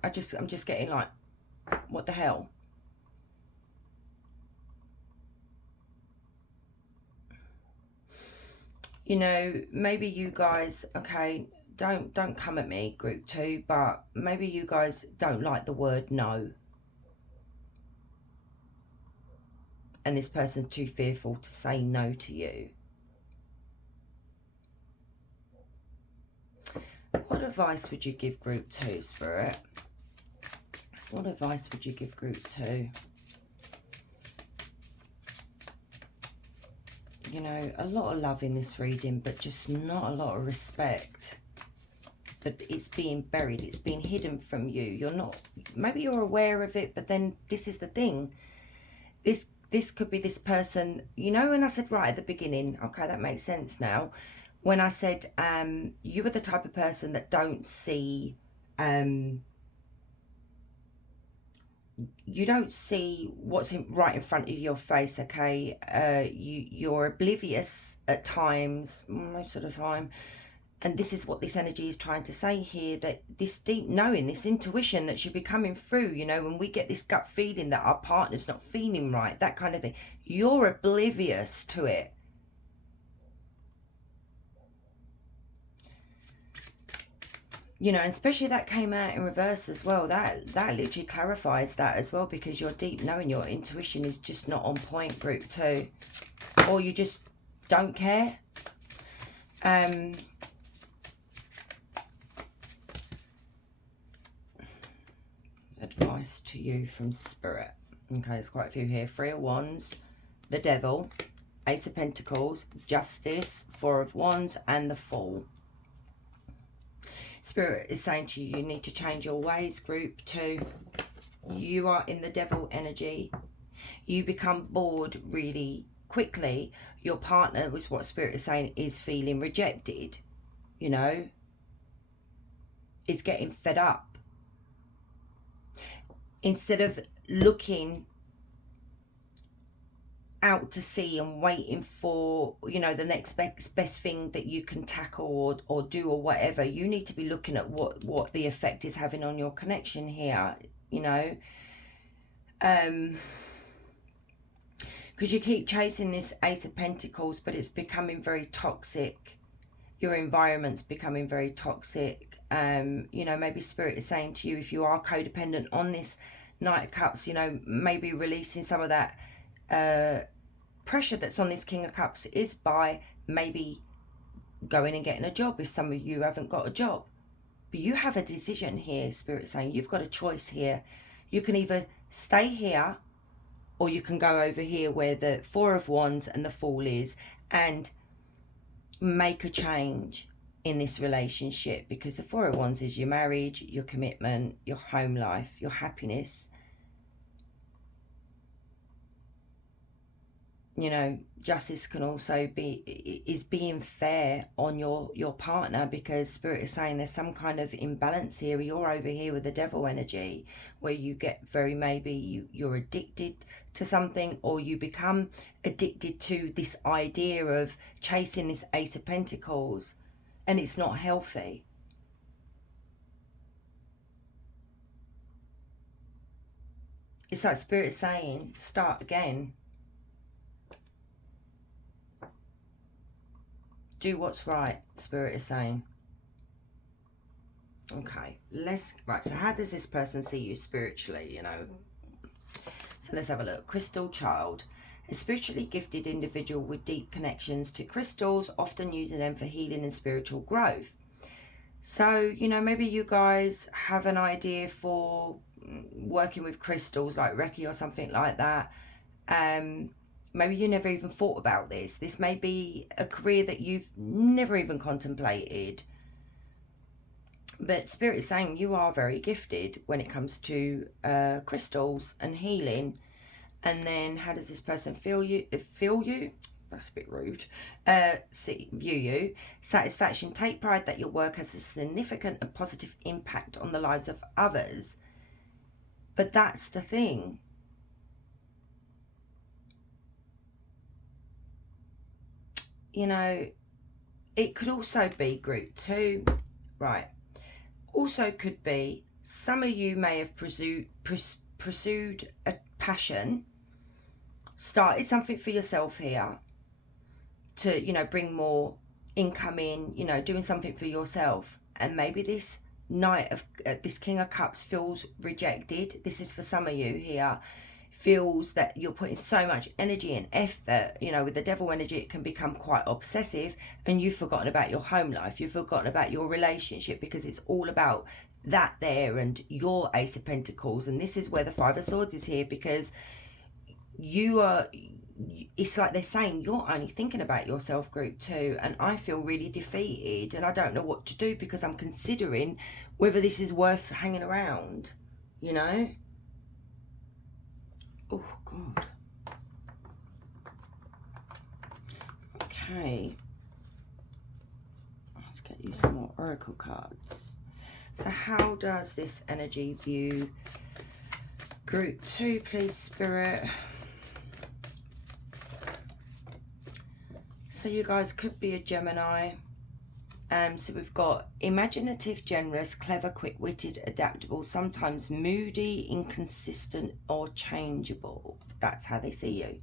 I'm just getting like, what the hell? You know, maybe you guys, okay, don't come at me, group 2, but maybe you guys don't like the word no. And this person's too fearful to say no to you. What advice would you give group 2, Spirit? What advice would you give group 2? You know, a lot of love in this reading, but just not a lot of respect. But it's being buried. It's being hidden from you. You're not... Maybe you're aware of it, but then this is the thing. This could be this person... You know, when I said right at the beginning... Okay, that makes sense now. When I said you are the type of person that don't see... you don't see what's right in front of your face, okay? You're oblivious at times, most of the time. And this is what this energy is trying to say here, that this deep knowing, this intuition that should be coming through, you know, when we get this gut feeling that our partner's not feeling right, that kind of thing. You're oblivious to it. you know, especially that came out in reverse as well. That literally clarifies that as well, because your deep knowing, your intuition is just not on point, group 2. Or you just don't care. Advice to you from Spirit. Okay, there's quite a few here. 3 of Wands, the Devil, Ace of Pentacles, Justice, 4 of Wands, and the Fool. Spirit is saying to you, you need to change your ways, group 2. You are in the Devil energy. You become bored really quickly. Your partner, was what Spirit is saying, is feeling rejected, you know, is getting fed up. Instead of looking out to sea and waiting for, you know, the next best thing that you can tackle or do or whatever, you need to be looking at what the effect is having on your connection here, you know. Because you keep chasing this Ace of Pentacles, but it's becoming very toxic. Your environment's becoming very toxic. You know, maybe Spirit is saying to you, if you are codependent on this Knight of Cups, you know, maybe releasing some of that pressure that's on this King of Cups is by maybe going and getting a job if some of you haven't got a job. But you have a decision here, Spirit saying. You've got a choice here. You can either stay here, or you can go over here where the 4 of Wands and the Fool is, and make a change in this relationship. Because the 4 of Wands is your marriage, your commitment, your home life, your happiness. You know, justice can also be, is being fair on your partner, because Spirit is saying there's some kind of imbalance here. You're over here with the Devil energy, where you get very, maybe you're addicted to something, or you become addicted to this idea of chasing this Ace of Pentacles, and it's not healthy. It's like Spirit is saying, start again. Do what's right, Spirit is saying. Okay, right, so how does this person see you spiritually, you know? So let's have a look. Crystal Child. A spiritually gifted individual with deep connections to crystals, often using them for healing and spiritual growth. So, you know, maybe you guys have an idea for working with crystals, like Reiki or something like that. Maybe you never even thought about this. This may be a career that you've never even contemplated. But Spirit is saying you are very gifted when it comes to crystals and healing. And then how does this person feel you? That's a bit rude. View you. Satisfaction. Take pride that your work has a significant and positive impact on the lives of others. But that's the thing. You know, it could also be group 2, right? Also could be some of you may have pursued a passion, started something for yourself here to, you know, bring more income in, you know, doing something for yourself. And maybe this Knight of, this King of Cups feels rejected. This is for some of you here. Feels that you're putting so much energy and effort, you know, with the Devil energy, it can become quite obsessive, and you've forgotten about your home life, you've forgotten about your relationship, because it's all about that there and your Ace of Pentacles. And this is where the 5 of Swords is here, because you are, it's like they're saying you're only thinking about yourself, group 2, and I feel really defeated and I don't know what to do, because I'm considering whether this is worth hanging around, you know. Oh, God. Okay. Let's get you some more oracle cards. So how does this energy view group 2, please, Spirit? So you guys could be a Gemini. So we've got imaginative, generous, clever, quick-witted, adaptable, sometimes moody, inconsistent, or changeable. That's how they see you.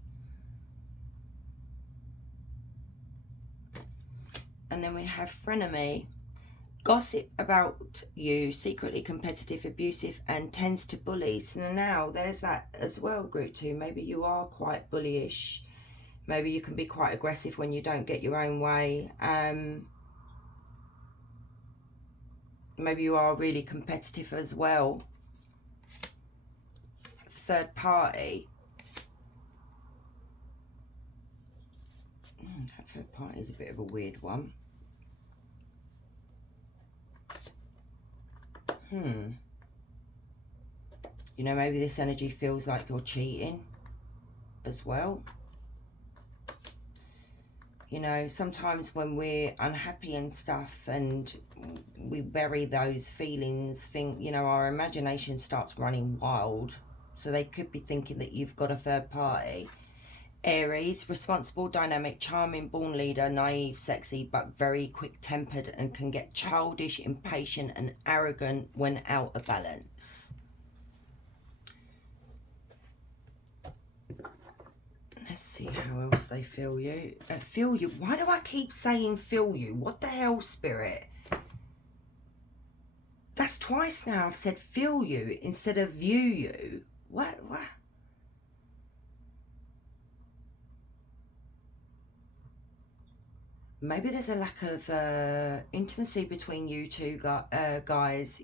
And then we have frenemy, Gossip about you, secretly competitive, abusive, and tends to bully. So now there's that as well, group 2. Maybe you are quite bullyish. Maybe you can be quite aggressive when you don't get your own way. Maybe you are really competitive as well. Third party. That third party is a bit of a weird one. You know, maybe this energy feels like you're cheating as well. You know, sometimes when we're unhappy and stuff and we bury those feelings, you know, our imagination starts running wild. So they could be thinking that you've got a third party. Aries, responsible, dynamic, charming, born leader, naive, sexy, but very quick-tempered and can get childish, impatient and arrogant when out of balance. Let's see how else they feel you. Feel you. Why do I keep saying feel you? What the hell, Spirit? That's twice now I've said feel you instead of view you. What? Maybe there's a lack of intimacy between you two guys,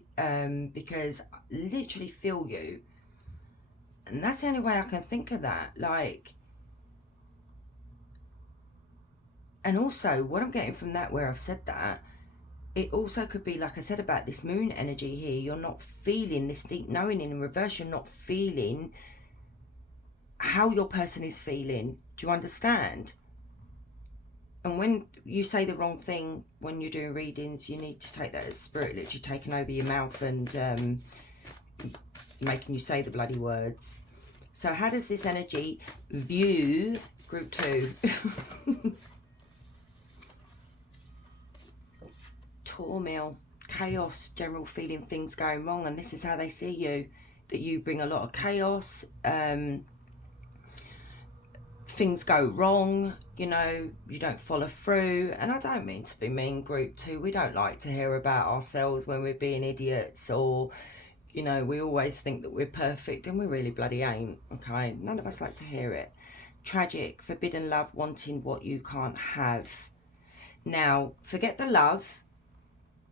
because I literally feel you. And that's the only way I can think of that. Like, and also what I'm getting from that, where I've said that, it also could be, like I said, about this moon energy here. You're not feeling this deep knowing. In reverse, you're not feeling how your person is feeling. Do you understand? And when you say the wrong thing when you're doing readings, you need to take that as spirit literally taking over your mouth and making you say the bloody words. So how does this energy view group 2? Turmoil, chaos, general feeling things going wrong. And this is how they see you. That you bring a lot of chaos. Things go wrong, you know, you don't follow through. And I don't mean to be mean, group 2. We don't like to hear about ourselves when we're being idiots, or, you know, we always think that we're perfect and we really bloody ain't, okay? None of us like to hear it. Tragic, forbidden love, wanting what you can't have. Now, forget the love.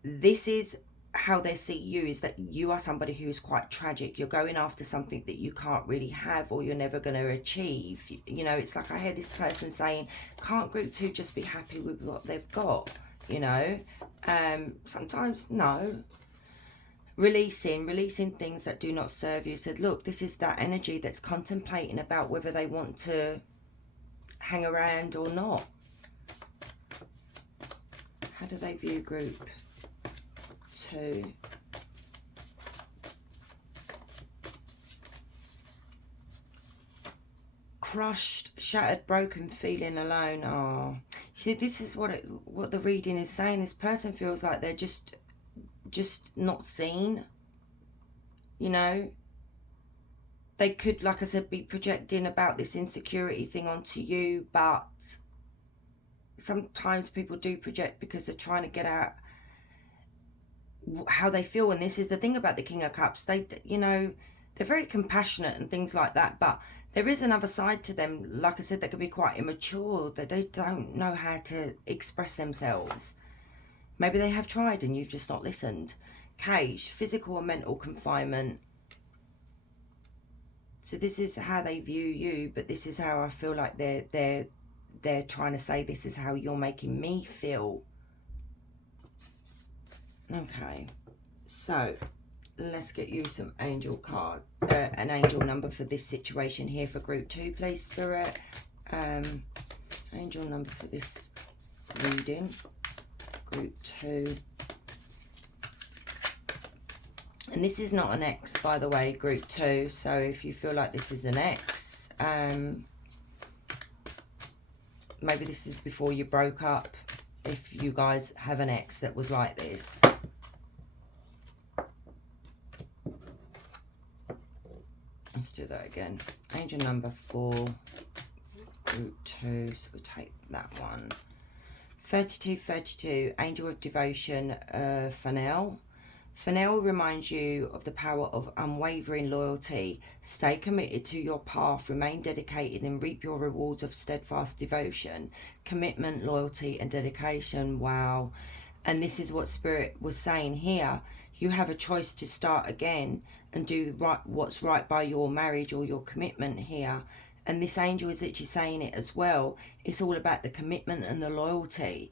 This is how they see you, is that you are somebody who is quite tragic. You're going after something that you can't really have, or you're never going to achieve. You know, it's like I hear this person saying, can't group 2 just be happy with what they've got? You know, sometimes no. Releasing things that do not serve you. Said, look, this is that energy that's contemplating about whether they want to hang around or not. How do they view group 2? Crushed, shattered, broken, feeling alone. Oh, see, this is what the reading is saying. This person feels like they're just not seen. You know, they could, like I said, be projecting about this insecurity thing onto you, but sometimes people do project because they're trying to get out how they feel. And this is the thing about the King of Cups. They, you know, they're very compassionate and things like that, but there is another side to them. Like I said, they can be quite immature, that they don't know how to express themselves. Maybe they have tried and you've just not listened. Cage, physical and mental confinement. So this is how they view you, but this is how I feel like they're trying to say, this is how you're making me feel. Okay, so let's get you some angel card, an angel number for this situation here for group 2, please, Spirit. Angel number for this reading, group 2. And this is not an ex, by the way, group 2. So if you feel like this is an ex, maybe this is before you broke up. If you guys have an ex that was like this. Let's do that again. Angel number 4, group 2. So we'll take that one. 3232, Angel of Devotion, Fennel. Fennel reminds you of the power of unwavering loyalty. Stay committed to your path, remain dedicated, and reap your rewards of steadfast devotion. Commitment, loyalty, and dedication. Wow. And this is what Spirit was saying here. You have a choice to start again and do what's right by your marriage or your commitment here. And this angel is literally saying it as well. It's all about the commitment and the loyalty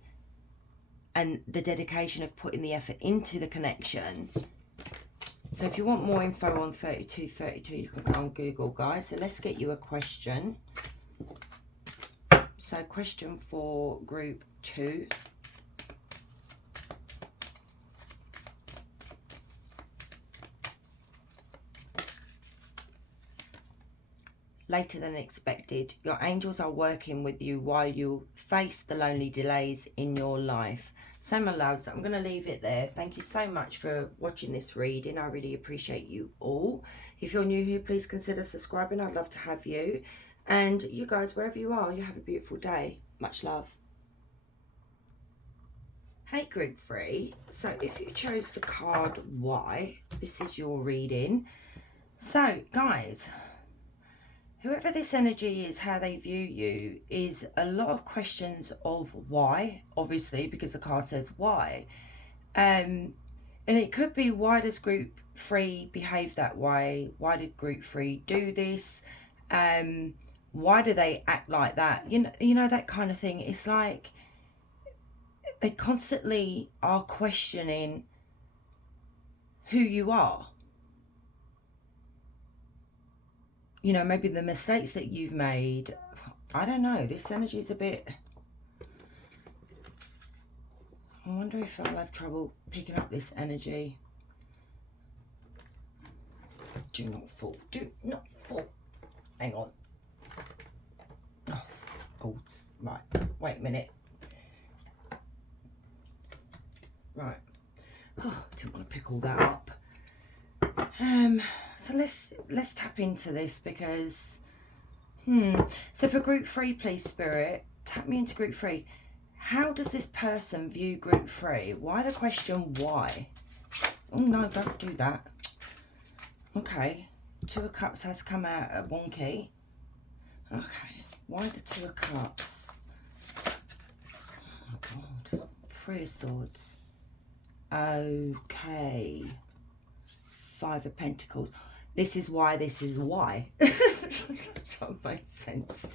and the dedication of putting the effort into the connection. So if you want more info on 3232, you can go on Google, guys. So let's get you a question. So question for group 2. Later than expected, your angels are working with you while you face the lonely delays in your life. So my loves, I'm going to leave it there. Thank you so much for watching this reading. I really appreciate you all. If you're new here, please consider subscribing. I'd love to have you. And you guys, wherever you are, you have a beautiful day. Much love. Hey group 3. So if you chose the card Y, this is your reading. So guys, whoever this energy is, how they view you, is a lot of questions of why, obviously, because the card says why. And it could be, why does group 3 behave that way? Why did group 3 do this? Why do they act like that? You know, that kind of thing. It's like they constantly are questioning who you are. You know, maybe the mistakes that you've made. I don't know. This energy is a bit... I wonder if I'll have trouble picking up this energy. Do not fall. Do not fall. Hang on. Oh, gods. Right. Wait a minute. Right. Oh, didn't want to pick all that up. So let's tap into this, because so for group 3, please Spirit, tap me into group 3. How does this person view group 3? Why the question why? Oh no, don't do that. Okay, 2 of Cups has come out wonky. Okay, why the 2 of Cups? Oh my God. 3 of Swords. Okay. 5 of Pentacles. This is why, this is why. Don't make sense.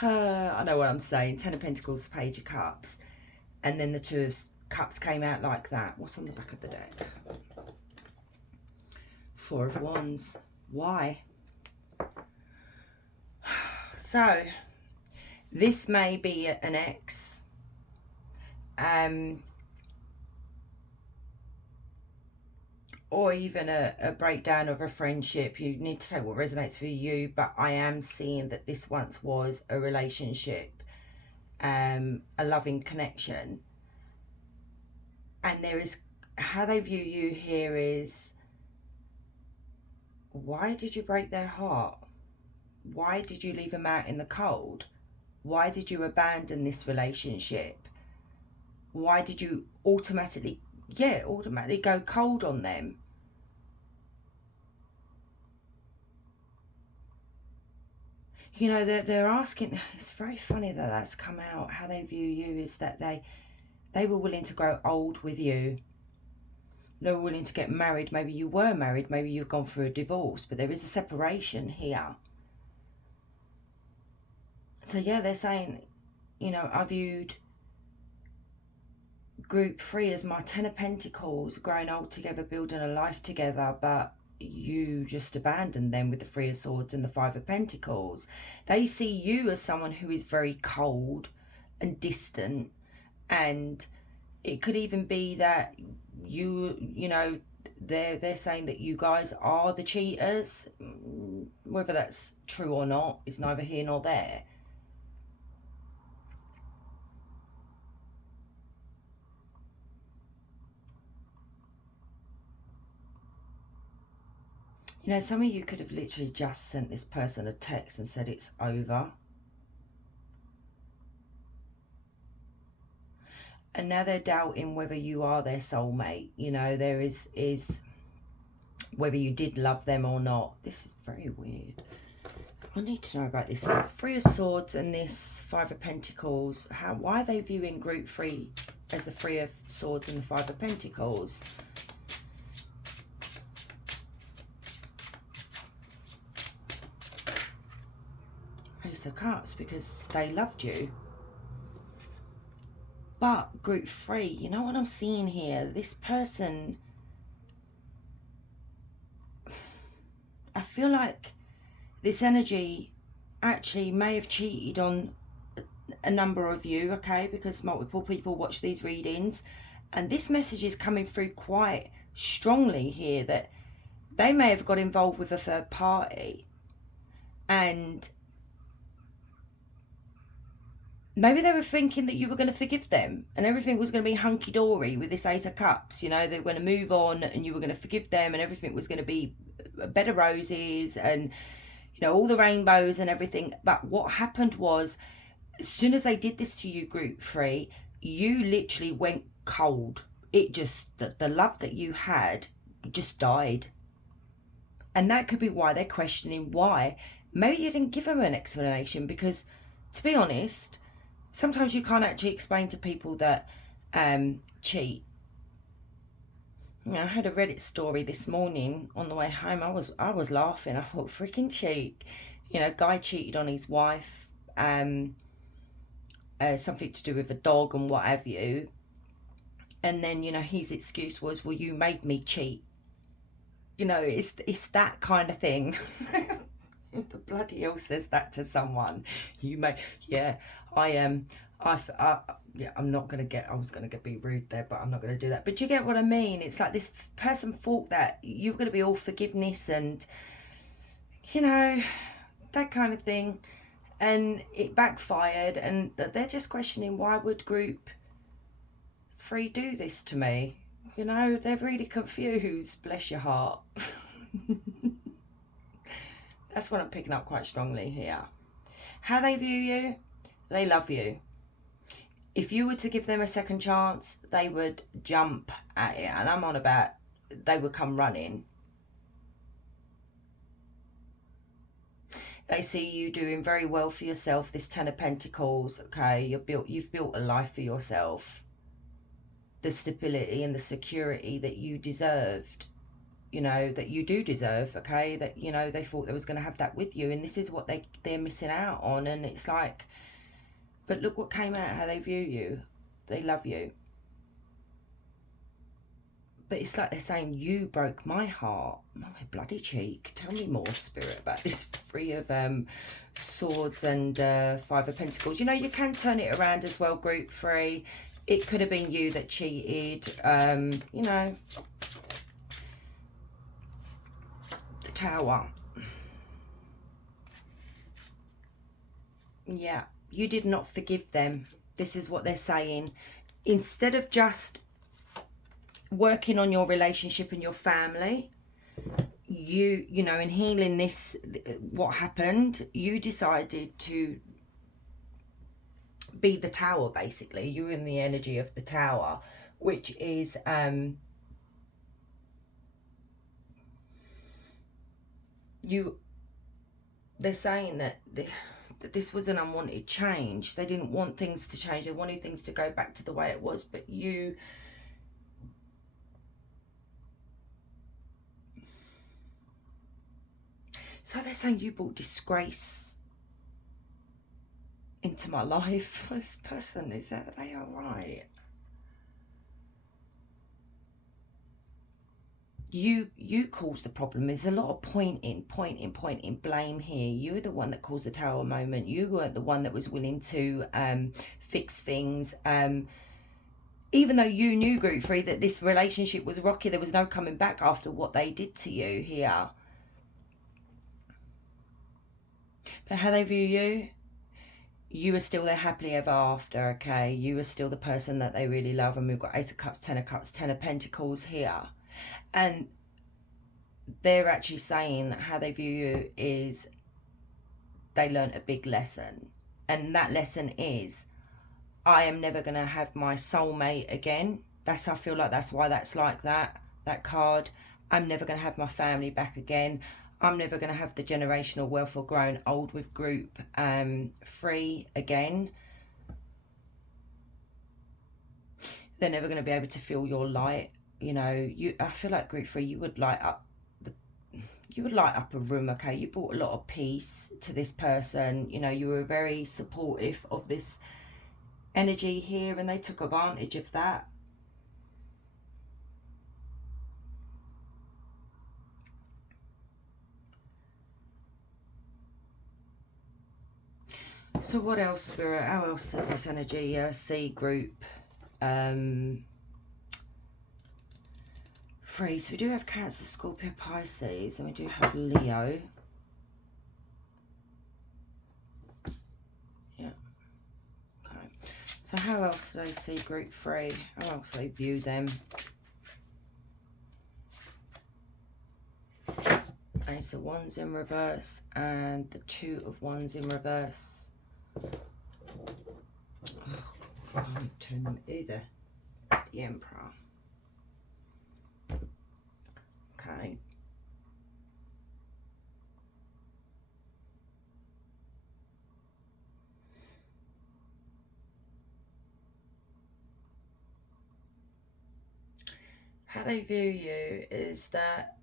I know what I'm saying. 10 of Pentacles, Page of Cups. And then the 2 of Cups came out like that. What's on the back of the deck? 4 of Wands. Why? So, this may be an ex. Or even a breakdown of a friendship. You need to take what resonates for you, but I am seeing that this once was a relationship, a loving connection. And there is, how they view you here is, why did you break their heart? Why did you leave them out in the cold? Why did you abandon this relationship? Why did you automatically go cold on them? You know, they're asking, it's very funny that that's come out, how they view you is that they were willing to grow old with you. They were willing to get married. Maybe you were married, maybe you've gone through a divorce, but there is a separation here. So yeah, they're saying, you know, I viewed group 3 as my 10 of Pentacles, growing old together, building a life together, but you just abandoned them with the 3 of Swords and the 5 of Pentacles. They see you as someone who is very cold and distant, and it could even be that you know, they're saying that you guys are the cheaters. Whether that's true or not is neither here nor there. You know, some of you could have literally just sent this person a text and said it's over. And now they're doubting whether you are their soulmate. You know, there is whether you did love them or not. This is very weird. I need to know about this. Three of Swords and this Five of Pentacles. Why are they viewing group 3 as the Three of Swords and the Five of Pentacles? Ace of Cups, because they loved you. But group 3, you know what I'm seeing here? This person, I feel like this energy actually may have cheated on a number of you, okay? Because multiple people watch these readings. And this message is coming through quite strongly here that they may have got involved with a third party. And maybe they were thinking that you were going to forgive them and everything was going to be hunky-dory with this Ace of Cups. You know, they were going to move on and you were going to forgive them and everything was going to be a bed of roses and, you know, all the rainbows and everything. But what happened was, as soon as they did this to you, group 3, you literally went cold. It just, the love that you had just died. And that could be why they're questioning why. Maybe you didn't give them an explanation because, to be honest, sometimes you can't actually explain to people that cheat. You know, I heard a Reddit story this morning on the way home. I was laughing. I thought, freaking cheek. You know, guy cheated on his wife. Something to do with a dog and what have you. And then, you know, his excuse was, well, you made me cheat. You know, it's that kind of thing. The bloody hell says that to someone? You may, yeah, yeah, I'm not gonna get. I was gonna be rude there, but I'm not gonna do that. But you get what I mean? It's like this person thought that you were gonna be all forgiveness and, you know, that kind of thing, and it backfired. And they're just questioning, why would group 3 do this to me? You know, they're really confused. Bless your heart. That's what I'm picking up quite strongly here. How they view you, they love you. If you were to give them a second chance, they would jump at it. And I'm on about, they would come running. They see you doing very well for yourself, this Ten of Pentacles, okay? You've built a life for yourself. The stability and the security that you deserved. You know, that you do deserve, okay? That, you know, they thought they was going to have that with you. And this is what they're missing out on. And it's like, but look what came out, how they view you. They love you. But it's like they're saying, you broke my heart. My bloody cheek. Tell me more, Spirit, about this Three of Swords and Five of Pentacles. You know, you can turn it around as well, group 3. It could have been you that cheated. You know, the Tower. Yeah, you did not forgive them. This is what they're saying. Instead of just working on your relationship and your family, you know, in healing this, what happened, you decided to be the Tower, basically. You're in the energy of the Tower, which is they're saying that this was an unwanted change. They didn't want things to change. They wanted things to go back to the way it was, but you, so they're saying you brought disgrace into my life. This person, is that, are they all right? You caused the problem. There's a lot of pointing, blame here. You were the one that caused the Tower moment. You weren't the one that was willing to fix things. Even though you knew, group 3, that this relationship was rocky, there was no coming back after what they did to you here. But how they view you, you are still there happily ever after, okay? You are still the person that they really love. And we've got Ace of Cups, Ten of Cups, Ten of Pentacles here. And they're actually saying that how they view you is they learned a big lesson. And that lesson is, I am never going to have my soulmate again. I feel like that's why that's like that card. I'm never going to have my family back again. I'm never going to have the generational wealth or growing old with group 3 again. They're never going to be able to feel your light. I feel like group 3, you would light up a room. Okay, you brought a lot of peace to this person. You were very supportive of this energy here, and they took advantage of that. So what else, Spirit? How else does this energy see group 3? So we do have Cancer, Scorpio, Pisces, and we do have Leo. Yeah. Okay. So how else do they see group 3? How else do they view them? Ace of Wands in reverse and the 2 of Wands in reverse. Oh, I can't turn them either. The Emperor. Okay. How they view you is that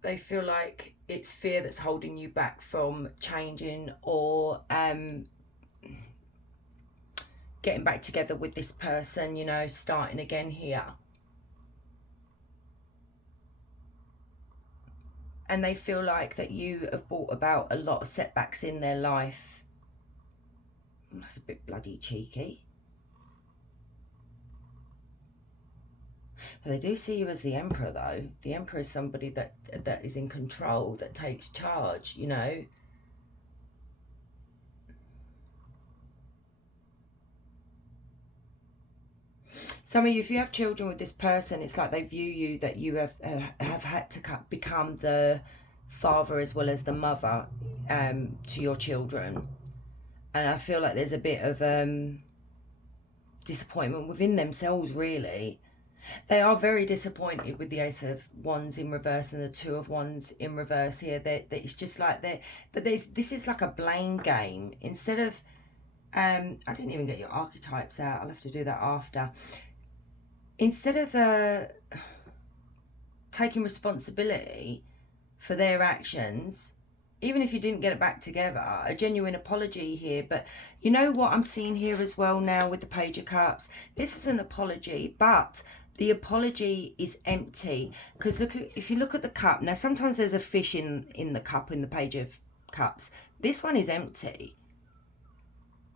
they feel like it's fear that's holding you back from changing or getting back together with this person, starting again here. And they feel like that you have brought about a lot of setbacks in their life. That's a bit bloody cheeky. But they do see you as the Emperor, though. The Emperor is somebody that is in control, that takes charge, Some of you, if you have children with this person, it's like they view you that you have had to become the father as well as the mother to your children. And I feel like there's a bit of disappointment within themselves, really. They are very disappointed with the Ace of Wands in reverse and the 2 of Wands in reverse here. It's just like that. But this is like a blame game. Instead of, I didn't even get your archetypes out. I'll have to do that after. Instead of taking responsibility for their actions, even if you didn't get it back together, a genuine apology here. But you know what I'm seeing here as well now with the Page of Cups? This is an apology, but the apology is empty. Because if you look at the cup, now sometimes there's a fish in the cup in the Page of Cups. This one is empty.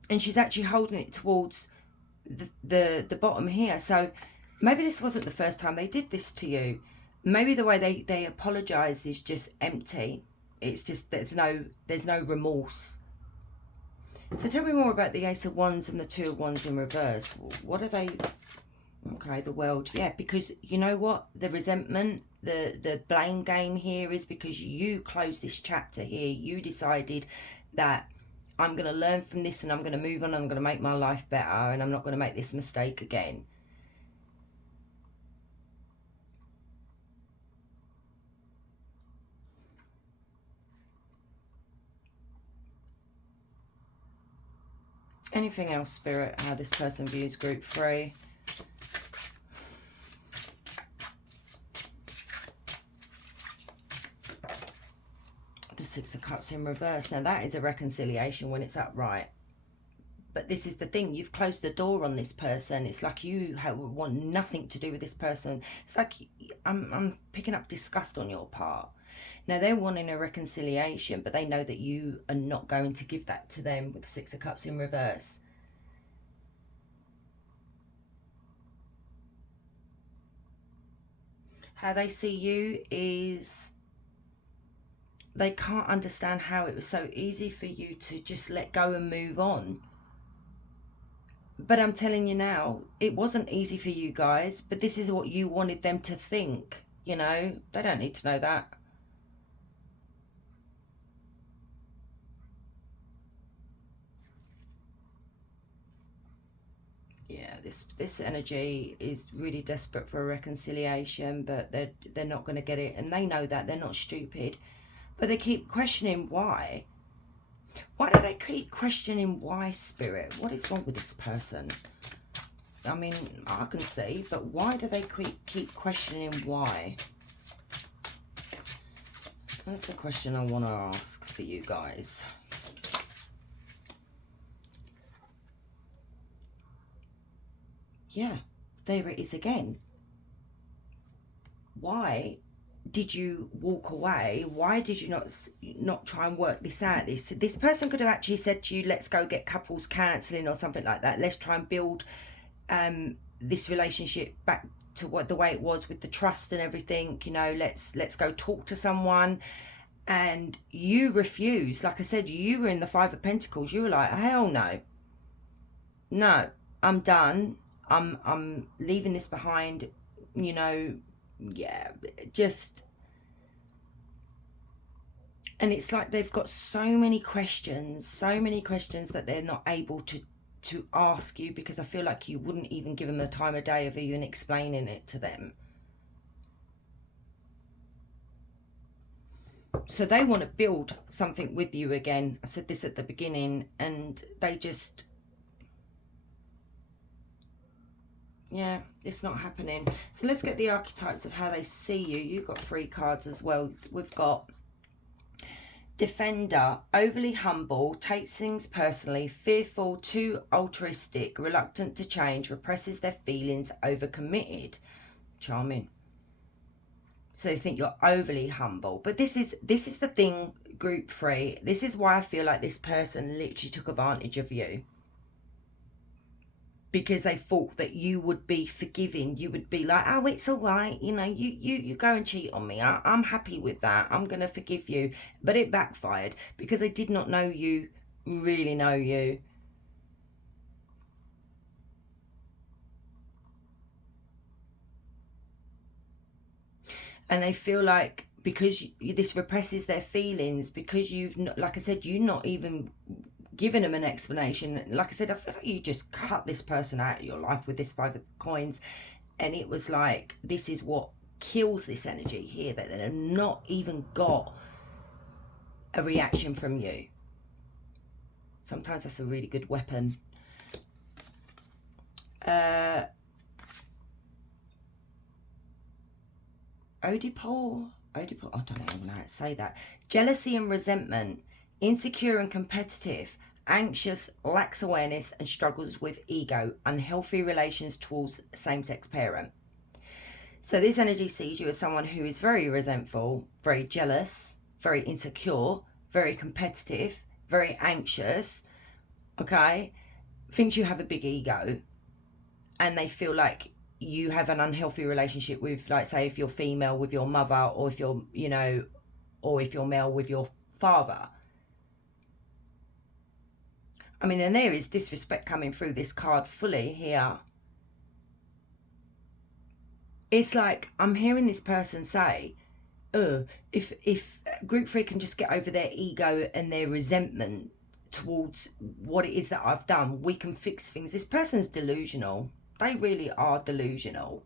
And she's actually holding it towards the bottom here. So maybe this wasn't the first time they did this to you. Maybe the way they apologise is just empty. It's just there's no remorse. So tell me more about the Ace of Wands and the 2 of Wands in reverse. What are they? Okay, the World. Yeah, because you know what? The resentment, the blame game here is because you closed this chapter here. You decided that I'm going to learn from this and I'm going to move on. I'm going to make my life better and I'm not going to make this mistake again. Anything else, Spirit, how this person views group 3? The 6 of Cups in reverse. Now that is a reconciliation when it's upright. But this is the thing, you've closed the door on this person. It's like you want nothing to do with this person. It's like I'm picking up disgust on your part. Now they're wanting a reconciliation, but they know that you are not going to give that to them with the 6 of Cups in reverse. How they see you is they can't understand how it was so easy for you to just let go and move on. But I'm telling you now, it wasn't easy for you guys, but this is what you wanted them to think, They don't need to know that. this energy is really desperate for a reconciliation, but they're not going to get it, and they know that. They're not stupid, but they keep questioning why. Why do they keep questioning why, Spirit? What is wrong with this person? I mean, I can see, but why do they keep questioning why? That's a question I want to ask for you guys. Yeah, there it is again. Why did you walk away? Why did you not try and work this out? This person could have actually said to you, let's go get couples counselling or something like that. Let's try and build this relationship back to the way it was, with the trust and everything. You know, let's go talk to someone. And you refused. Like I said, you were in the Five of Pentacles. You were like, hell no. No, I'm done. I'm leaving this behind, you know. Yeah, just, and it's like they've got so many questions that they're not able to ask you, because I feel like you wouldn't even give them the time of day of even explaining it to them. So they want to build something with you again. I said this at the beginning, and they just, yeah, it's not happening. So let's get the archetypes of how they see you. You've got 3 cards as well. We've got Defender, overly humble, takes things personally, fearful, too altruistic, reluctant to change, represses their feelings, overcommitted. Charming. So they think you're overly humble. But this is the thing, group 3. This is why I feel like this person literally took advantage of you. Because they thought that you would be forgiving. You would be like, oh, it's all right. You know, you go and cheat on me. I'm happy with that. I'm going to forgive you. But it backfired because they did not know you, really know you. And they feel like because this represses their feelings, because you've not, like I said, you're not even giving them an explanation. Like I said, I feel like you just cut this person out of your life with this 5 of coins, and it was like, this is what kills this energy here, that they have not even got a reaction from you. Sometimes that's a really good weapon. Oedipal, I don't know how to say that. Jealousy and resentment, insecure and competitive, anxious, lacks awareness and struggles with ego, unhealthy relations towards same-sex parent. So this energy sees you as someone who is very resentful, very jealous, very insecure, very competitive, very anxious, okay? Thinks you have a big ego, and they feel like you have an unhealthy relationship with, like, say, if you're female with your mother, or if you're, you know, or if you're male with your father. I mean, and there is disrespect coming through this card fully here. It's like I'm hearing this person say, if group 3 can just get over their ego and their resentment towards what it is that I've done, we can fix things. This person's delusional. They really are delusional.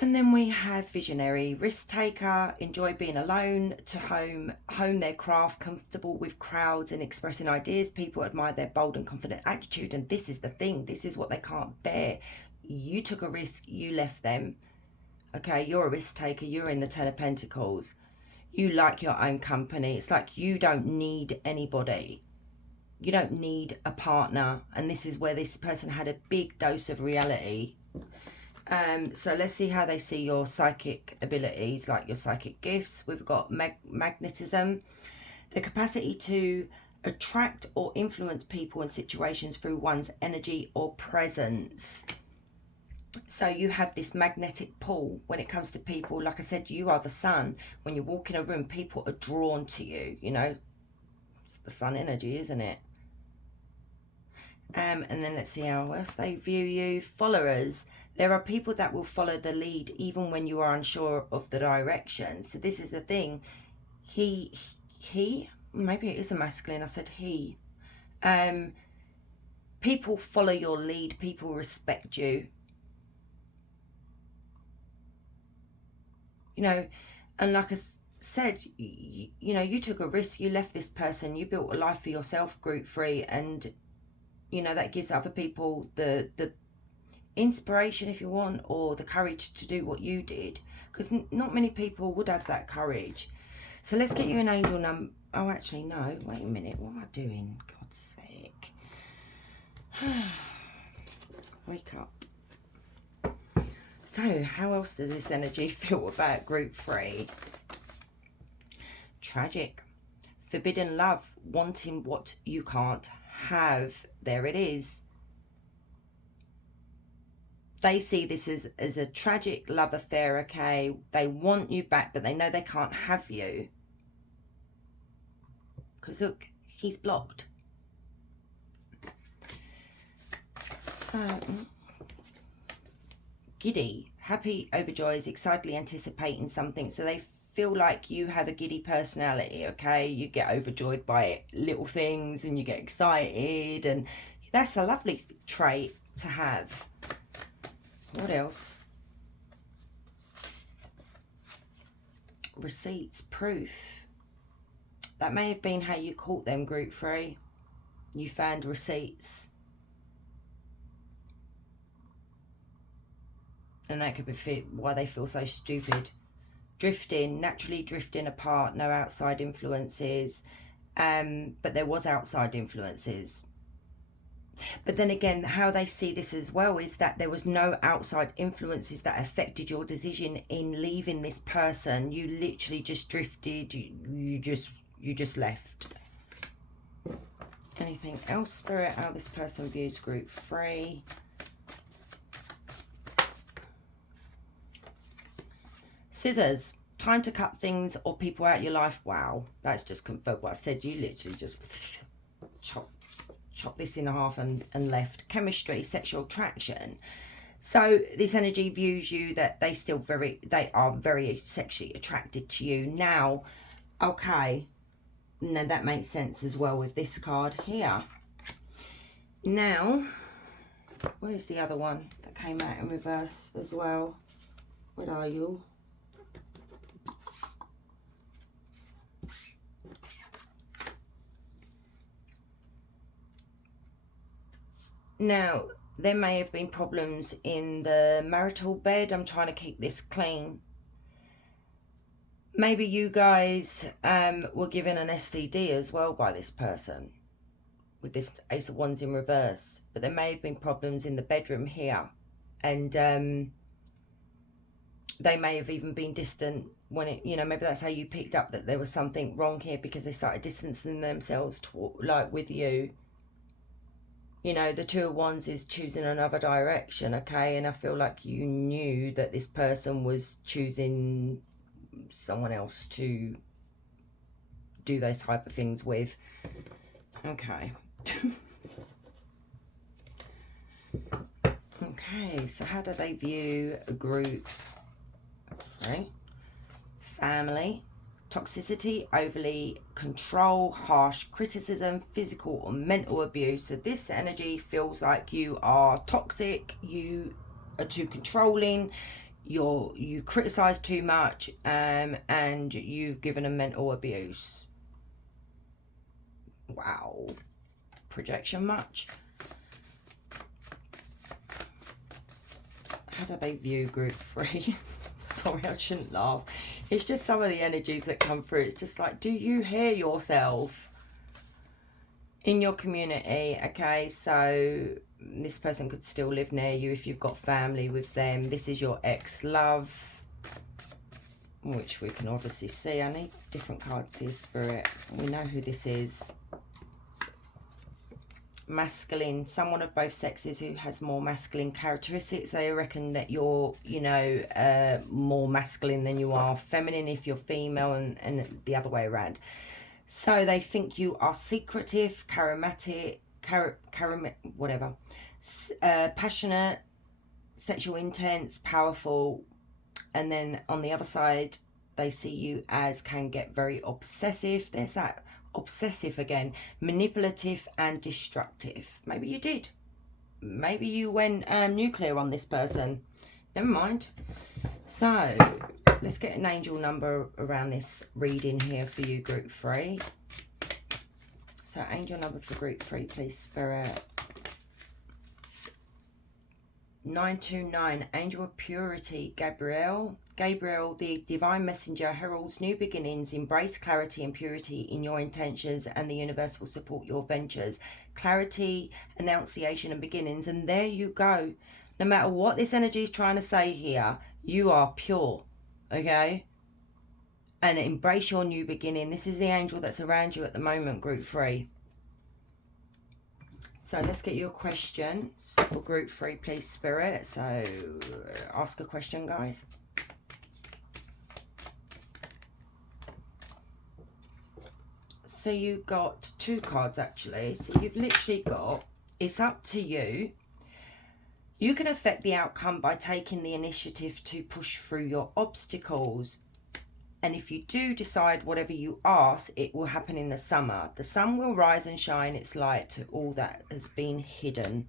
And then we have visionary, risk taker, enjoy being alone, to hone their craft, comfortable with crowds and expressing ideas. People admire their bold and confident attitude. And this is the thing. This is what they can't bear. You took a risk. You left them. Okay, you're a risk taker. You're in the 10 of Pentacles. You like your own company. It's like you don't need anybody. You don't need a partner. And this is where this person had a big dose of reality. So let's see how they see your psychic abilities, like your psychic gifts. We've got magnetism, the capacity to attract or influence people and situations through one's energy or presence. So you have this magnetic pull when it comes to people. Like I said, you are the sun. When you walk in a room, people are drawn to you, you know. It's the sun energy, isn't it? And then let's see how else they view you. Followers. There are people that will follow the lead even when you are unsure of the direction. So this is the thing. He, maybe it is a masculine. I said he. people follow your lead, people respect you. You know, and like I said, you know, you took a risk, you left this person, you built a life for yourself, group 3, and you know, that gives other people the inspiration, if you want, or the courage to do what you did, because not many people would have that courage. So let's get you an angel number. Oh, actually, no, wait a minute, what am I doing? God's sake. Wake up. So how else does this energy feel about group 3? Tragic. Forbidden love, wanting what you can't have. There it is. They see this as a tragic love affair, okay? They want you back, but they know they can't have you. Because look, he's blocked. So, giddy, happy, overjoyed, excitedly anticipating something. So they feel like you have a giddy personality, okay? You get overjoyed by little things and you get excited, and that's a lovely trait to have. What else? Receipts, proof. That may have been how you caught them, group 3. You found receipts. And that could be why they feel so stupid. Drifting, naturally drifting apart, no outside influences. But there was outside influences. But then again, how they see this as well is that there was no outside influences that affected your decision in leaving this person. You literally just drifted. You just left. Anything else, Spirit? How this person views group 3? Scissors. Time to cut things or people out of your life. Wow, that's just confirmed what I said. You literally just chop this in half and left. Chemistry, sexual attraction. So this energy views you that they are very sexually attracted to you. Now, okay, now that makes sense as well with this card here. Now, where's the other one that came out in reverse as well? Where are you? Now, there may have been problems in the marital bed. I'm trying to keep this clean. Maybe you guys were given an STD as well by this person with this Ace of Wands in reverse. But there may have been problems in the bedroom here. And they may have even been distant when it, you know, maybe that's how you picked up that there was something wrong here, because they started distancing themselves like with you. You know, the Two of Wands is choosing another direction, okay? And I feel like you knew that this person was choosing someone else to do those type of things with. Okay. Okay, so how do they view a group? Okay. Family. Toxicity, overly control, harsh criticism, physical or mental abuse. So this energy feels like you are toxic, you are too controlling, you criticize too much, and you've given a mental abuse. Wow. Projection much? How do they view group 3? Sorry, I shouldn't laugh. It's just some of the energies that come through. It's just like, do you hear yourself in your community? Okay, so this person could still live near you if you've got family with them. This is your ex-love, which we can obviously see. I need different cards here, Spirit. We know who this is. Masculine, someone of both sexes who has more masculine characteristics. They reckon that you're, you know, more masculine than you are feminine if you're female, and the other way around. So they think you are secretive, charismatic, whatever, passionate, sexual intense, powerful. And then on the other side, they see you as can get very obsessive. There's that obsessive again, manipulative and destructive. Maybe you did. Maybe you went nuclear on this person. Never mind. So let's get an angel number around this reading here for you, group 3. So angel number for group 3, please, Spirit. 929, angel of purity, Gabriel. Gabriel, the divine messenger, heralds new beginnings. Embrace clarity and purity in your intentions, and the universe will support your ventures. Clarity, annunciation, and beginnings. And there you go. No matter what this energy is trying to say here, you are pure. Okay? And embrace your new beginning. This is the angel that's around you at the moment, group 3. So let's get your questions for group 3, please, Spirit. So ask a question, guys. So you got 2 cards, actually. So you've literally got, it's up to you. You can affect the outcome by taking the initiative to push through your obstacles. And if you do decide whatever you ask, it will happen in the summer. The sun will rise and shine its light to all that has been hidden.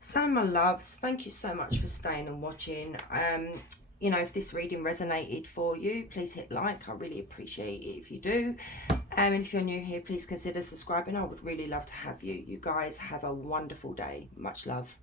So my loves, thank you so much for staying and watching. You know, if this reading resonated for you, please hit like. I really appreciate it if you do. And if you're new here, please consider subscribing. I would really love to have you. You guys have a wonderful day. Much love.